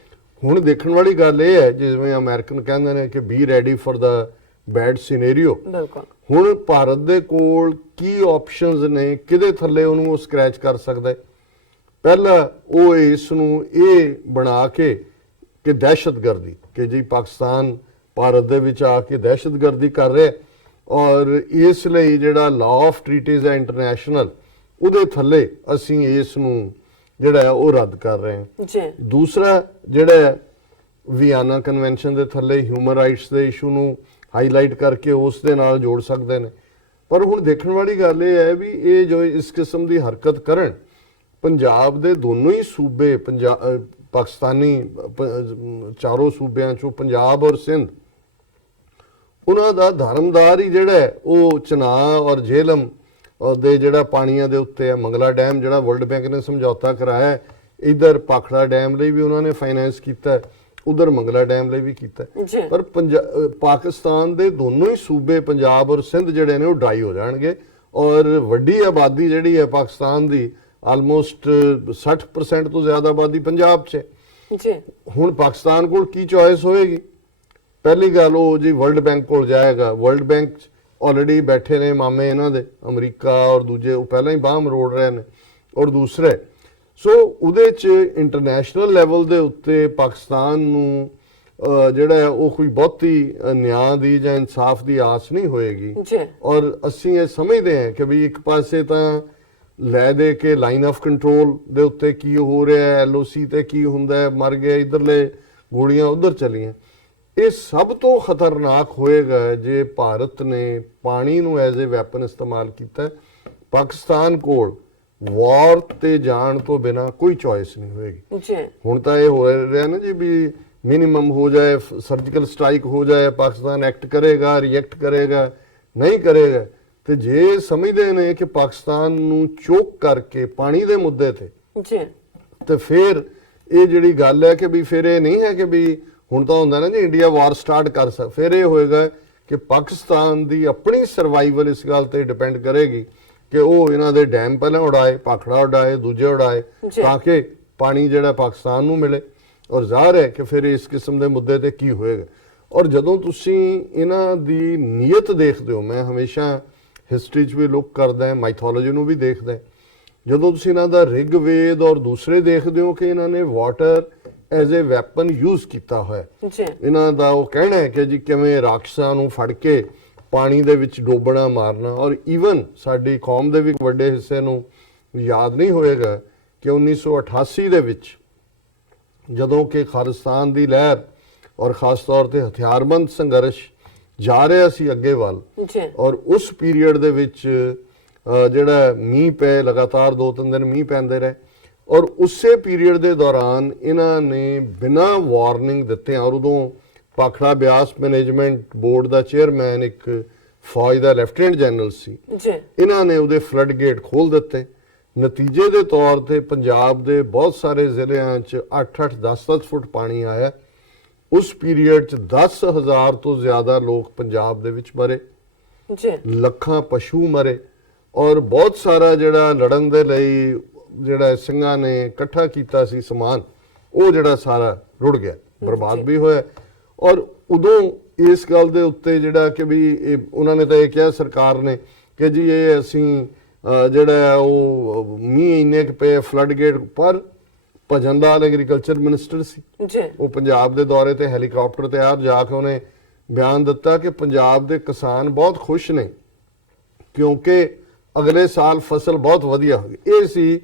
ਹੁਣ ਦੇਖਣ ਵਾਲੀ ਗੱਲ ਇਹ ਹੈ ਜਿਵੇਂ ਅਮਰੀਕਨ ਕਹਿੰਦੇ ਨੇ ਕਿ be ready for the bad scenario ਬਿਲਕੁਲ ਹੁਣ ਭਾਰਤ ਦੇ ਕੋਲ ਕੀ ਆਪਸ਼ਨਸ ਨੇ ਕਿਹਦੇ ਥੱਲੇ ਉਹਨੂੰ ਉਹ ਸਕ੍ਰੈਚ ਕਰ ਸਕਦਾ ਹੈ ਪਹਿਲਾ ਉਹ ਇਸ ਨੂੰ ਇਹ ਬਣਾ ਕੇ ਕਿ ਦਹਿਸ਼ਤਗਰਦੀ ਕਿ ਜੀ ਪਾਕਿਸਤਾਨ ਭਾਰਤ ਦੇ ਵਿੱਚ ਆ ਕੇ ਦਹਿਸ਼ਤਗਰਦੀ ਕਰ ਰਿਹਾ ਔਰ ਇਸ ਲਈ ਜਿਹੜਾ ਲਾਅ ਆਫ ਟ੍ਰੀਟੀਜ਼ ਹੈ ਇੰਟਰਨੈਸ਼ਨਲ ਉਹਦੇ ਥੱਲੇ ਅਸੀਂ ਇਸ ਨੂੰ ਜਿਹੜਾ ਹੈ ਉਹ ਰੱਦ ਕਰ ਰਹੇ ਹਾਂ ਜੀ ਦੂਸਰਾ ਜਿਹੜਾ ਵਿਆਨਾ ਕਨਵੈਨਸ਼ਨ ਦੇ ਥੱਲੇ ਹਿਊਮਨ ਰਾਈਟਸ ਦੇ ਇਸ਼ੂ ਨੂੰ ਹਾਈਲਾਈਟ ਕਰਕੇ ਉਸ ਦੇ ਨਾਲ ਜੋੜ ਸਕਦੇ ਨੇ ਪਰ ਹੁਣ ਦੇਖਣ ਵਾਲੀ ਗੱਲ ਇਹ ਹੈ ਵੀ ਇਹ ਜੋ ਇਸ ਕਿਸਮ ਦੀ ਹਰਕਤ ਕਰਨ ਪੰਜਾਬ ਦੇ ਦੋਨੋਂ ਹੀ ਸੂਬੇ ਪਾਕਿਸਤਾਨੀ ਚਾਰੋਂ ਸੂਬਿਆਂ ਚੋਂ ਪੰਜਾਬ ਔਰ ਸਿੰਧ ਉਹਨਾਂ ਦਾ ਧਰਮਦਾਰ ਹੀ ਜਿਹੜਾ ਹੈ ਉਹ ਚਨਾਹ ਔਰ ਜੇਹਲਮ ਦੇ ਜਿਹੜਾ ਪਾਣੀਆਂ ਦੇ ਉੱਤੇ ਹੈ ਮੰਗਲਾ ਡੈਮ ਜਿਹੜਾ ਵਰਲਡ ਬੈਂਕ ਨੇ ਸਮਝੌਤਾ ਕਰਾਇਆ ਇਧਰ ਪਾਖੜਾ ਡੈਮ ਲਈ ਵੀ ਉਹਨਾਂ ਨੇ ਫਾਈਨੈਂਸ ਕੀਤਾ ਉਧਰ ਮੰਗਲਾ ਡੈਮ ਲਈ ਵੀ ਕੀਤਾ ਪਰ ਪਾਕਿਸਤਾਨ ਦੇ ਦੋਨੋਂ ਹੀ ਸੂਬੇ ਪੰਜਾਬ ਔਰ ਸਿੰਧ ਜਿਹੜੇ ਨੇ ਉਹ ਡਰਾਈ ਹੋ ਜਾਣਗੇ ਔਰ ਵੱਡੀ ਆਬਾਦੀ ਜਿਹੜੀ ਹੈ ਪਾਕਿਸਤਾਨ ਦੀ ਆਲਮੋਸਟ 60% ਤੋਂ ਜ਼ਿਆਦਾ ਆਬਾਦੀ ਪੰਜਾਬ 'ਚ ਹੈ ਜੀ ਹੁਣ ਪਾਕਿਸਤਾਨ ਕੋਲ ਕੀ ਚੋਇਸ ਹੋਏਗੀ ਪਹਿਲੀ ਗੱਲ ਉਹ ਜੀ ਵਰਲਡ ਬੈਂਕ ਕੋਲ ਜਾਏਗਾ ਵਰਲਡ ਬੈਂਕ ਆਲਰੇਡੀ ਬੈਠੇ ਨੇ ਮਾਮੇ ਇਹਨਾਂ ਦੇ ਅਮਰੀਕਾ ਔਰ ਦੂਜੇ ਉਹ ਪਹਿਲਾਂ ਹੀ ਬਾਹਮ ਰੋੜ ਰਹੇ ਨੇ ਔਰ ਦੂਸਰੇ ਸੋ ਉਹਦੇ 'ਚ ਇੰਟਰਨੈਸ਼ਨਲ ਲੈਵਲ ਦੇ ਉੱਤੇ ਪਾਕਿਸਤਾਨ ਨੂੰ ਜਿਹੜਾ ਹੈ ਉਹ ਕੋਈ ਬਹੁਤੀ ਨਿਆਂ ਦੀ ਜਾਂ ਇਨਸਾਫ ਦੀ ਆਸ ਨਹੀਂ ਹੋਏਗੀ ਔਰ ਅਸੀਂ ਇਹ ਸਮਝਦੇ ਹਾਂ ਕਿ ਵੀ ਇੱਕ ਪਾਸੇ ਤਾਂ ਲੈ ਦੇ ਕੇ ਲਾਈਨ ਆਫ ਕੰਟਰੋਲ ਦੇ ਉੱਤੇ ਕੀ ਹੋ ਰਿਹਾ ਹੈ ਐਲਓਸੀ ਤੇ ਕੀ ਹੁੰਦਾ ਹੈ ਮਰ ਗਏ ਇਧਰਲੇ ਗੋਲੀਆਂ ਉਧਰ ਚਲੀਆਂ ਇਹ ਸਭ ਤੋਂ ਖਤਰਨਾਕ ਹੋਏਗਾ ਜੇ ਭਾਰਤ ਨੇ ਪਾਣੀ ਨੂੰ ਐਜ਼ ਅ ਵੈਪਨ ਇਸਤੇਮਾਲ ਕੀਤਾ ਪਾਕਿਸਤਾਨ ਕੋਲ ਵਾਰ ਤੇ ਜਾਣ ਤੋਂ ਬਿਨਾ ਕੋਈ ਚੋਇਸ ਨਹੀਂ ਹੋਏਗੀ ਹੁਣ ਤਾਂ ਇਹ ਹੋ ਰਿਹਾ ਨਾ ਜੀ ਵੀ ਮਿਨੀਮਮ ਹੋ ਜਾਏ ਸਰਜੀਕਲ ਸਟ੍ਰਾਈਕ ਹੋ ਜਾਏ ਪਾਕਿਸਤਾਨ ਐਕਟ ਕਰੇਗਾ ਰਿਐਕਟ ਕਰੇਗਾ ਨਹੀਂ ਕਰੇਗਾ ਤੇ ਜੇ ਸਮਝਦੇ ਨੇ ਕਿ ਪਾਕਿਸਤਾਨ ਨੂੰ ਚੋਕ ਕਰਕੇ ਪਾਣੀ ਦੇ ਮੁੱਦੇ ਤੇ ਫਿਰ ਇਹ ਜਿਹੜੀ ਗੱਲ ਹੈ ਕਿ ਵੀ ਫਿਰ ਇਹ ਨਹੀਂ ਹੈ ਕਿ ਵੀ ਹੁਣ ਤਾਂ ਹੁੰਦਾ ਨਾ ਜੀ ਇੰਡੀਆ ਵਾਰ ਸਟਾਰਟ ਕਰ ਸਕ ਫਿਰ ਇਹ ਹੋਏਗਾ ਕਿ ਪਾਕਿਸਤਾਨ ਦੀ ਆਪਣੀ ਸਰਵਾਈਵਲ ਇਸ ਗੱਲ ਤੇ ਡਿਪੈਂਡ ਕਰੇਗੀ ਕਿ ਉਹ ਇਹਨਾਂ ਦੇ ਡੈਮ ਪਹਿਲਾਂ ਉਡਾਏ ਪਾਖੜਾ ਉਡਾਏ ਦੂਜੇ ਉਡਾਏ ਤਾਂ ਕਿ ਪਾਣੀ ਜਿਹੜਾ ਪਾਕਿਸਤਾਨ ਨੂੰ ਮਿਲੇ ਔਰ ਜ਼ਾਹਰ ਹੈ ਕਿ ਫਿਰ ਇਸ ਕਿਸਮ ਦੇ ਮੁੱਦੇ ਤੇ ਕੀ ਹੋਏਗਾ ਔਰ ਜਦੋਂ ਤੁਸੀਂ ਇਹਨਾਂ ਦੀ ਨੀਅਤ ਦੇਖਦੇ ਹੋ ਮੈਂ ਹਮੇਸ਼ਾ ਹਿਸਟਰੀ 'ਚ ਵੀ ਲੁੱਕ ਕਰਦਾ ਹੈ ਮਾਈਥੋਲੋਜੀ ਨੂੰ ਵੀ ਦੇਖਦਾ ਜਦੋਂ ਤੁਸੀਂ ਇਹਨਾਂ ਦਾ ਰਿਗਵੇਦ ਔਰ ਦੂਸਰੇ ਦੇਖਦੇ ਹੋ ਕਿ ਇਹਨਾਂ ਨੇ water as a weapon use ਕੀਤਾ ਹੋਇਆ ਇਹਨਾਂ ਦਾ ਉਹ ਕਹਿਣਾ ਹੈ ਕਿ ਜੀ ਕਿਵੇਂ ਰਾਖਸ਼ਾਂ ਨੂੰ ਫੜ ਕੇ ਪਾਣੀ ਦੇ ਵਿੱਚ ਡੋਬਣਾ ਮਾਰਨਾ ਔਰ ਈਵਨ ਸਾਡੀ ਕੌਮ ਦੇ ਵੀ ਵੱਡੇ ਹਿੱਸੇ ਨੂੰ ਯਾਦ ਨਹੀਂ ਹੋਏਗਾ ਕਿ 1988 ਦੇ ਵਿੱਚ ਜਦੋਂ ਕਿ ਖਾਲਿਸਤਾਨ ਦੀ ਲਹਿਰ ਔਰ ਖਾਸ ਤੌਰ ਤੇ ਹਥਿਆਰਬੰਦ ਸੰਘਰਸ਼ ਜਾ ਰਿਹਾ ਸੀ ਅੱਗੇ ਵੱਲ ਔਰ ਉਸ ਪੀਰੀਅਡ ਦੇ ਵਿੱਚ ਜਿਹੜਾ ਮੀਂਹ ਪਏ ਲਗਾਤਾਰ 2-3 ਦਿਨ ਮੀਂਹ ਪੈਂਦੇ ਰਹੇ ਔਰ ਉਸੇ ਪੀਰੀਅਡ ਦੇ ਦੌਰਾਨ ਇਹਨਾਂ ਨੇ ਬਿਨਾਂ ਵਾਰਨਿੰਗ ਦਿੱਤੇ ਔਰ ਉਦੋਂ ਪਾਖੜਾ ਬਿਆਸ ਮੈਨੇਜਮੈਂਟ ਬੋਰਡ ਦਾ ਚੇਅਰਮੈਨ ਇੱਕ ਫੌਜ ਦਾ ਲੈਫਟੀਨੈਂਟ ਜਨਰਲ ਸੀ ਇਹਨਾਂ ਨੇ ਉਹਦੇ ਫਲੱਡ ਗੇਟ ਖੋਲ ਦਿੱਤੇ ਨਤੀਜੇ ਦੇ ਤੌਰ ਤੇ ਪੰਜਾਬ ਦੇ ਬਹੁਤ ਸਾਰੇ ਜ਼ਿਲ੍ਹਿਆਂ 'ਚ 8-8 10-10 ਫੁੱਟ ਪਾਣੀ ਆਇਆ ਉਸ ਪੀਰੀਅਡ 'ਚ 10,000 ਤੋਂ ਜ਼ਿਆਦਾ ਲੋਕ ਪੰਜਾਬ ਦੇ ਵਿੱਚ ਮਰੇ ਲੱਖਾਂ ਪਸ਼ੂ ਮਰੇ ਔਰ ਬਹੁਤ ਸਾਰਾ ਜਿਹੜਾ ਲੜਨ ਦੇ ਲਈ ਜਿਹੜਾ ਸਿੰਘਾਂ ਨੇ ਇਕੱਠਾ ਕੀਤਾ ਸੀ ਸਮਾਨ, ਉਹ ਜਿਹੜਾ ਸਾਰਾ ਰੁੜ ਗਿਆ, ਬਰਬਾਦ ਵੀ ਹੋਇਆ। ਔਰ ਉਦੋਂ ਇਸ ਗੱਲ ਦੇ ਉੱਤੇ ਜਿਹੜਾ ਕਿ ਵੀ ਉਹਨਾਂ ਨੇ ਤਾਂ ਇਹ ਕਿਹਾ ਸਰਕਾਰ ਨੇ ਕਿ ਜੀ ਇਹ ਅਸੀਂ ਜਿਹੜਾ ਉਹ ਮੀਂਹ ਇੰਨੇ ਕੁ ਪਏ ਫਲੱਡ ਗੇਟ, ਪਰ ਭਜਨਲਾਲ ਐਗਰੀਕਲਚਰ ਮਿਨਿਸਟਰ ਸੀ ਜੀ, ਉਹ ਪੰਜਾਬ ਦੇ ਦੌਰੇ ਤੇ ਹੈਲੀਕਾਪਟਰ ਤੇ ਆ ਜਾ ਕੇ ਉਹਨੇ ਬਿਆਨ ਦਿੱਤਾ ਕਿ ਪੰਜਾਬ ਦੇ ਕਿਸਾਨ ਬਹੁਤ ਖੁਸ਼ ਨੇ ਕਿਉਂਕਿ ਅਗਲੇ ਸਾਲ ਫਸਲ ਬਹੁਤ ਵਧੀਆ ਹੋਗੀ। ਇਹ ਸੀ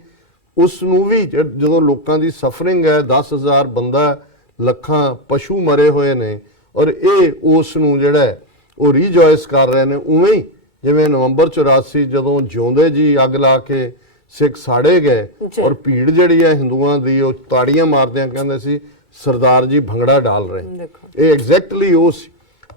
ਉਸ ਨੂੰ ਵੀ ਜਦੋਂ ਲੋਕਾਂ ਦੀ ਸਫਰਿੰਗ ਹੈ, 10,000 ਬੰਦਾ, ਲੱਖਾਂ ਪਸ਼ੂ ਮਰੇ ਹੋਏ ਨੇ, ਔਰ ਇਹ ਉਸ ਨੂੰ ਜਿਹੜਾ ਉਹ ਰੀਜੋਇਸ ਕਰ ਰਹੇ ਨੇ। ਉਵੇਂ ਹੀ ਜਿਵੇਂ ਨਵੰਬਰ 84 ਜਦੋਂ ਜਿਉਂਦੇ ਜੀ ਅੱਗ ਲਾ ਕੇ ਸਿੱਖ ਸਾੜੇ ਗਏ ਔਰ ਭੀੜ ਜਿਹੜੀ ਹੈ ਹਿੰਦੂਆਂ ਦੀ ਉਹ ਤਾੜੀਆਂ ਮਾਰਦਿਆਂ ਕਹਿੰਦੇ ਸੀ ਸਰਦਾਰ ਜੀ ਭੰਗੜਾ ਡਾਲ ਰਹੇ, ਇਹ ਐਗਜ਼ੈਕਟਲੀ ਉਹ ਸੀ।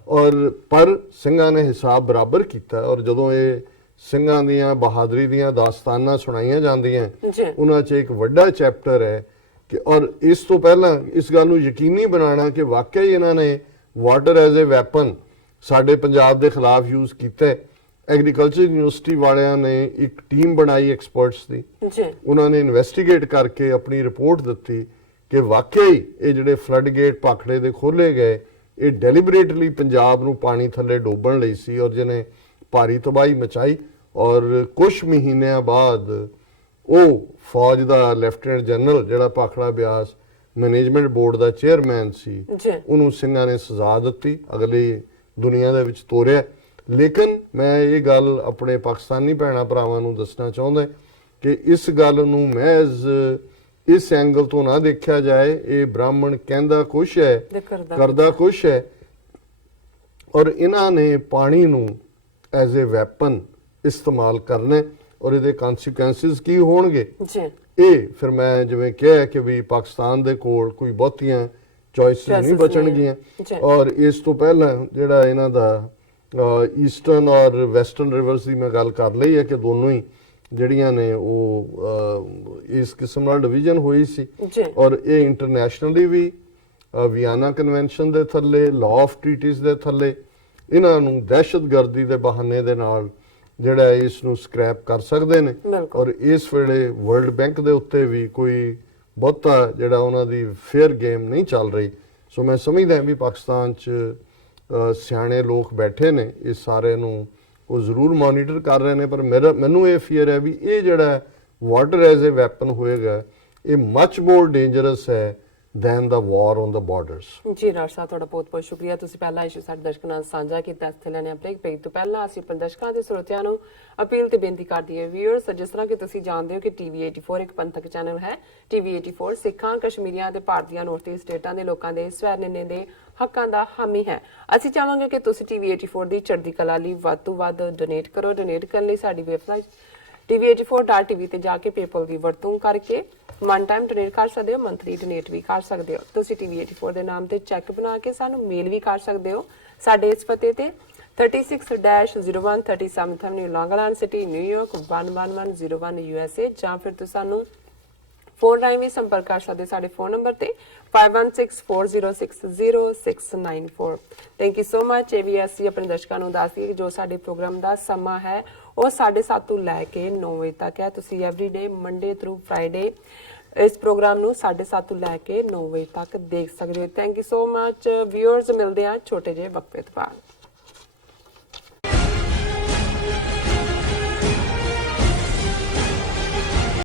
ਔਰ ਪਰ ਸਿੰਘਾਂ ਨੇ ਹਿਸਾਬ ਬਰਾਬਰ ਕੀਤਾ, ਔਰ ਜਦੋਂ ਇਹ ਸਿੰਘਾਂ ਦੀਆਂ ਬਹਾਦਰੀ ਦੀਆਂ ਦਾਸਤਾਨਾਂ ਸੁਣਾਈਆਂ ਜਾਂਦੀਆਂ ਉਹਨਾਂ 'ਚ ਇੱਕ ਵੱਡਾ ਚੈਪਟਰ ਹੈ ਕਿ ਔਰ ਇਸ ਤੋਂ ਪਹਿਲਾਂ ਇਸ ਗੱਲ ਨੂੰ ਯਕੀਨੀ ਬਣਾਉਣਾ ਕਿ ਵਾਕਈ ਇਹਨਾਂ ਨੇ ਵਾਟਰ ਐਜ਼ ਅ ਵੈਪਨ ਸਾਡੇ ਪੰਜਾਬ ਦੇ ਖਿਲਾਫ ਯੂਜ਼ ਕੀਤਾ। ਐਗਰੀਕਲਚਰ ਯੂਨੀਵਰਸਿਟੀ ਵਾਲਿਆਂ ਨੇ ਇੱਕ ਟੀਮ ਬਣਾਈ ਐਕਸਪਰਟਸ ਦੀ, ਉਹਨਾਂ ਨੇ ਇਨਵੈਸਟੀਗੇਟ ਕਰਕੇ ਆਪਣੀ ਰਿਪੋਰਟ ਦਿੱਤੀ ਕਿ ਵਾਕਈ ਇਹ ਜਿਹੜੇ ਫਲੱਡ ਗੇਟ ਭਾਖੜੇ ਦੇ ਖੋਲੇ ਗਏ ਇਹ ਡੈਲੀਬਰੇਟਲੀ ਪੰਜਾਬ ਨੂੰ ਪਾਣੀ ਥੱਲੇ ਡੋਬਣ ਲਈ ਸੀ, ਔਰ ਜਿਹਨੇ ਭਾਰੀ ਤਬਾਹੀ ਮਚਾਈ। ਔਰ ਕੁਝ ਮਹੀਨਿਆਂ ਬਾਅਦ ਉਹ ਫੌਜ ਦਾ ਲੈਫਟੀਨੈਂਟ ਜਨਰਲ ਜਿਹੜਾ ਭਾਖੜਾ ਬਿਆਸ ਮੈਨੇਜਮੈਂਟ ਬੋਰਡ ਦਾ ਚੇਅਰਮੈਨ ਸੀ, ਉਹਨੂੰ ਸਿੰਘਾਂ ਨੇ ਸਜ਼ਾ ਦਿੱਤੀ, ਅਗਲੀ ਦੁਨੀਆ ਦੇ ਵਿੱਚ ਤੋਰਿਆ। ਲੇਕਿਨ ਮੈਂ ਇਹ ਗੱਲ ਆਪਣੇ ਪਾਕਿਸਤਾਨੀ ਭੈਣਾਂ ਭਰਾਵਾਂ ਨੂੰ ਦੱਸਣਾ ਚਾਹੁੰਦਾ ਕਿ ਇਸ ਗੱਲ ਨੂੰ ਮਹਿਜ਼ ਇਸ ਐਂਗਲ ਤੋਂ ਨਾ ਦੇਖਿਆ ਜਾਏ, ਇਹ ਬ੍ਰਾਹਮਣ ਕਹਿੰਦਾ ਕੁਛ ਹੈ ਕਰਦਾ ਕੁਛ ਹੈ, ਔਰ ਇਹਨਾਂ ਨੇ ਪਾਣੀ ਨੂੰ ਐਜ਼ ਅ ਵੈਪਨ ਇਸਤੇਮਾਲ ਕਰਨਾ, ਔਰ ਇਹਦੇ ਕਨਸੀਕੁਐਂਸਿਸ ਕੀ ਹੋਣਗੇ ਇਹ ਫਿਰ ਮੈਂ ਜਿਵੇਂ ਕਿਹਾ ਕਿ ਵੀ ਪਾਕਿਸਤਾਨ ਦੇ ਕੋਲ ਕੋਈ ਬਹੁਤੀਆਂ ਚੋਇਸਿਸ ਨਹੀਂ ਬਚਣਗੀਆਂ। ਔਰ ਇਸ ਤੋਂ ਪਹਿਲਾਂ ਜਿਹੜਾ ਇਹਨਾਂ ਦਾ ਈਸਟਰਨ ਔਰ ਵੈਸਟਰਨ ਰਿਵਰਸ ਦੀ ਮੈਂ ਗੱਲ ਕਰ ਲਈ ਹੈ ਕਿ ਦੋਨੋਂ ਹੀ ਜਿਹੜੀਆਂ ਨੇ ਉਹ ਇਸ ਕਿਸਮ ਨਾਲ ਡਿਵੀਜ਼ਨ ਹੋਈ ਸੀ, ਔਰ ਇਹ ਇੰਟਰਨੈਸ਼ਨਲੀ ਵੀ ਵਿਆਨਾ ਕਨਵੈਨਸ਼ਨ ਦੇ ਥੱਲੇ, ਲਾਅ ਆਫ ਟ੍ਰੀਟੀਜ਼ ਦੇ ਥੱਲੇ ਇਹਨਾਂ ਨੂੰ ਦਹਿਸ਼ਤਗਰਦੀ ਦੇ ਬਹਾਨੇ ਦੇ ਨਾਲ ਜਿਹੜਾ ਇਸ ਨੂੰ ਸਕ੍ਰੈਪ ਕਰ ਸਕਦੇ ਨੇ। ਔਰ ਇਸ ਵੇਲੇ ਵਰਲਡ ਬੈਂਕ ਦੇ ਉੱਤੇ ਵੀ ਕੋਈ ਬਹੁਤਾ ਜਿਹੜਾ ਉਹਨਾਂ ਦੀ ਫੇਅਰ ਗੇਮ ਨਹੀਂ ਚੱਲ ਰਹੀ। ਸੋ ਮੈਂ ਸਮਝਦਾ ਵੀ ਪਾਕਿਸਤਾਨ 'ਚ ਸਿਆਣੇ ਲੋਕ ਬੈਠੇ ਨੇ, ਇਸ ਸਾਰੇ ਨੂੰ ਉਹ ਜ਼ਰੂਰ ਮੋਨੀਟਰ ਕਰ ਰਹੇ ਨੇ, ਪਰ ਮੈਨੂੰ ਇਹ ਫੀਅਰ ਹੈ ਵੀ ਇਹ ਜਿਹੜਾ ਵਾਟਰ ਐਜ਼ ਅ ਵੈਪਨ ਹੋਏਗਾ ਇਹ ਮਚ ਮੋਰ ਡੇਂਜਰਸ ਹੈ than the war on the borders. ਜੀ ਰਾਜ ਸਾਹਿਬ, ਤੁਹਾਡਾ ਬਹੁਤ ਬਹੁਤ ਸ਼ੁਕਰੀਆ। ਤੁਸੀਂ ਪਹਿਲਾ ਇਸ਼ੂ ਸਾਡੇ ਦਰਸ਼ਕਾਂ ਨਾਲ ਸਾਂਝਾ ਕੀਤਾ। ਇੱਥੇ ਲੈਣੇ ਬ੍ਰੇਕ ਤੋਂ ਪਹਿਲਾਂ ਅਸੀਂ ਆਪਣੇ ਦਰਸ਼ਕਾਂ ਦੇ ਸਰੋਤਿਆਂ ਨੂੰ ਅਪੀਲ ਤੇ ਬੇਨਤੀ ਕਰਦੀ ਹੈ ਵਿਊਅਰਸ, ਜਿਸ ਤਰ੍ਹਾਂ ਕਿ ਤੁਸੀਂ ਜਾਣਦੇ ਹੋ ਕਿ ਟੀਵੀ 84 ਇੱਕ ਪੰਥਕ ਚੈਨਲ ਹੈ। ਟੀਵੀ 84 ਸਿੱਖਾਂ, ਕਸ਼ਮੀਰੀਆਂ ਤੇ ਭਾਰਤੀਆਂ ਨੌਰਥ ਈਸਟ ਸਟੇਟਾਂ ਦੇ ਲੋਕਾਂ ਦੇ ਸਵੈ ਨਿਰਣੇ ਦੇ ਹੱਕਾਂ ਦਾ ਹਾਮੀ ਹੈ। ਅਸੀਂ ਚਾਹਾਂਗੇ ਕਿ ਤੁਸੀਂ ਟੀਵੀ 84 ਦੀ ਚੜ੍ਹਦੀ ਕਲਾ ਲਈ ਵੱਧ ਤੋਂ ਵੱਧ ਡੋਨੇਟ ਕਰੋ। ਡੋਨੇਟ ਕਰਨ ਲਈ ਸਾਡੀ ਵੈਬਸਾਈਟ tv84.tv ਤੇ ਜਾ ਕੇ ਪੇਪਲ ਦੀ ਵਰਤੋਂ ਕਰਕੇ ਵਨ ਟਾਈਮ ਡੋਨੇਟ ਕਰ ਸਕਦੇ ਹੋ, ਮੰਥਲੀ ਡੋਨੇਟ ਵੀ ਕਰ ਸਕਦੇ ਹੋ। ਤੁਸੀਂ ਟੀਵੀ 84 ਦੇ ਨਾਮ ਤੇ ਚੈੱਕ ਬਣਾ ਕੇ ਸਾਨੂੰ ਮੇਲ ਵੀ ਕਰ ਸਕਦੇ ਹੋ ਸਾਡੇ ਇਸ ਪਤੇ ਤੇ 36-01 37th Avenue, Long Island City, New York 11101 USA, ਜਾਂ ਫਿਰ ਤੁਸੀਂ ਸਾਨੂੰ ਫੋਨ ਰਾਹੀਂ ਵੀ ਸੰਪਰਕ ਕਰ ਸਕਦੇ ਸਾਡੇ ਫੋਨ ਨੰਬਰ ਤੇ 5164060694। Thank you so much. ਇਹ ਵੀ ਅਸੀਂ ਆਪਣੇ ਦਰਸ਼ਕਾਂ ਨੂੰ ਦੱਸ ਦਈਏ ਕਿ ਜੋ ਸਾਡੇ ਪ੍ਰੋਗਰਾਮ ਦਾ ਸਮਾਂ ਹੈ ਉਹ 7:30 ਤੋਂ ਲੈ ਕੇ 9 ਵਜੇ ਤੱਕ ਹੈ। ਤੁਸੀਂ ਐਵਰੀਡੇ ਮੰਡੇ ਥਰੂ ਫਰਾਈਡੇ ਇਸ ਪ੍ਰੋਗਰਾਮ ਨੂੰ 7:30 ਤੋਂ ਲੈ ਕੇ 9 ਵਜੇ ਤੱਕ ਦੇਖ ਸਕਦੇ ਹੋ। Thank you so much viewers. ਮਿਲਦੇ ਹਾਂ ਛੋਟੇ ਜਿਹੇ ਵਕਫੇ ਤੋਂ ਬਾਅਦ।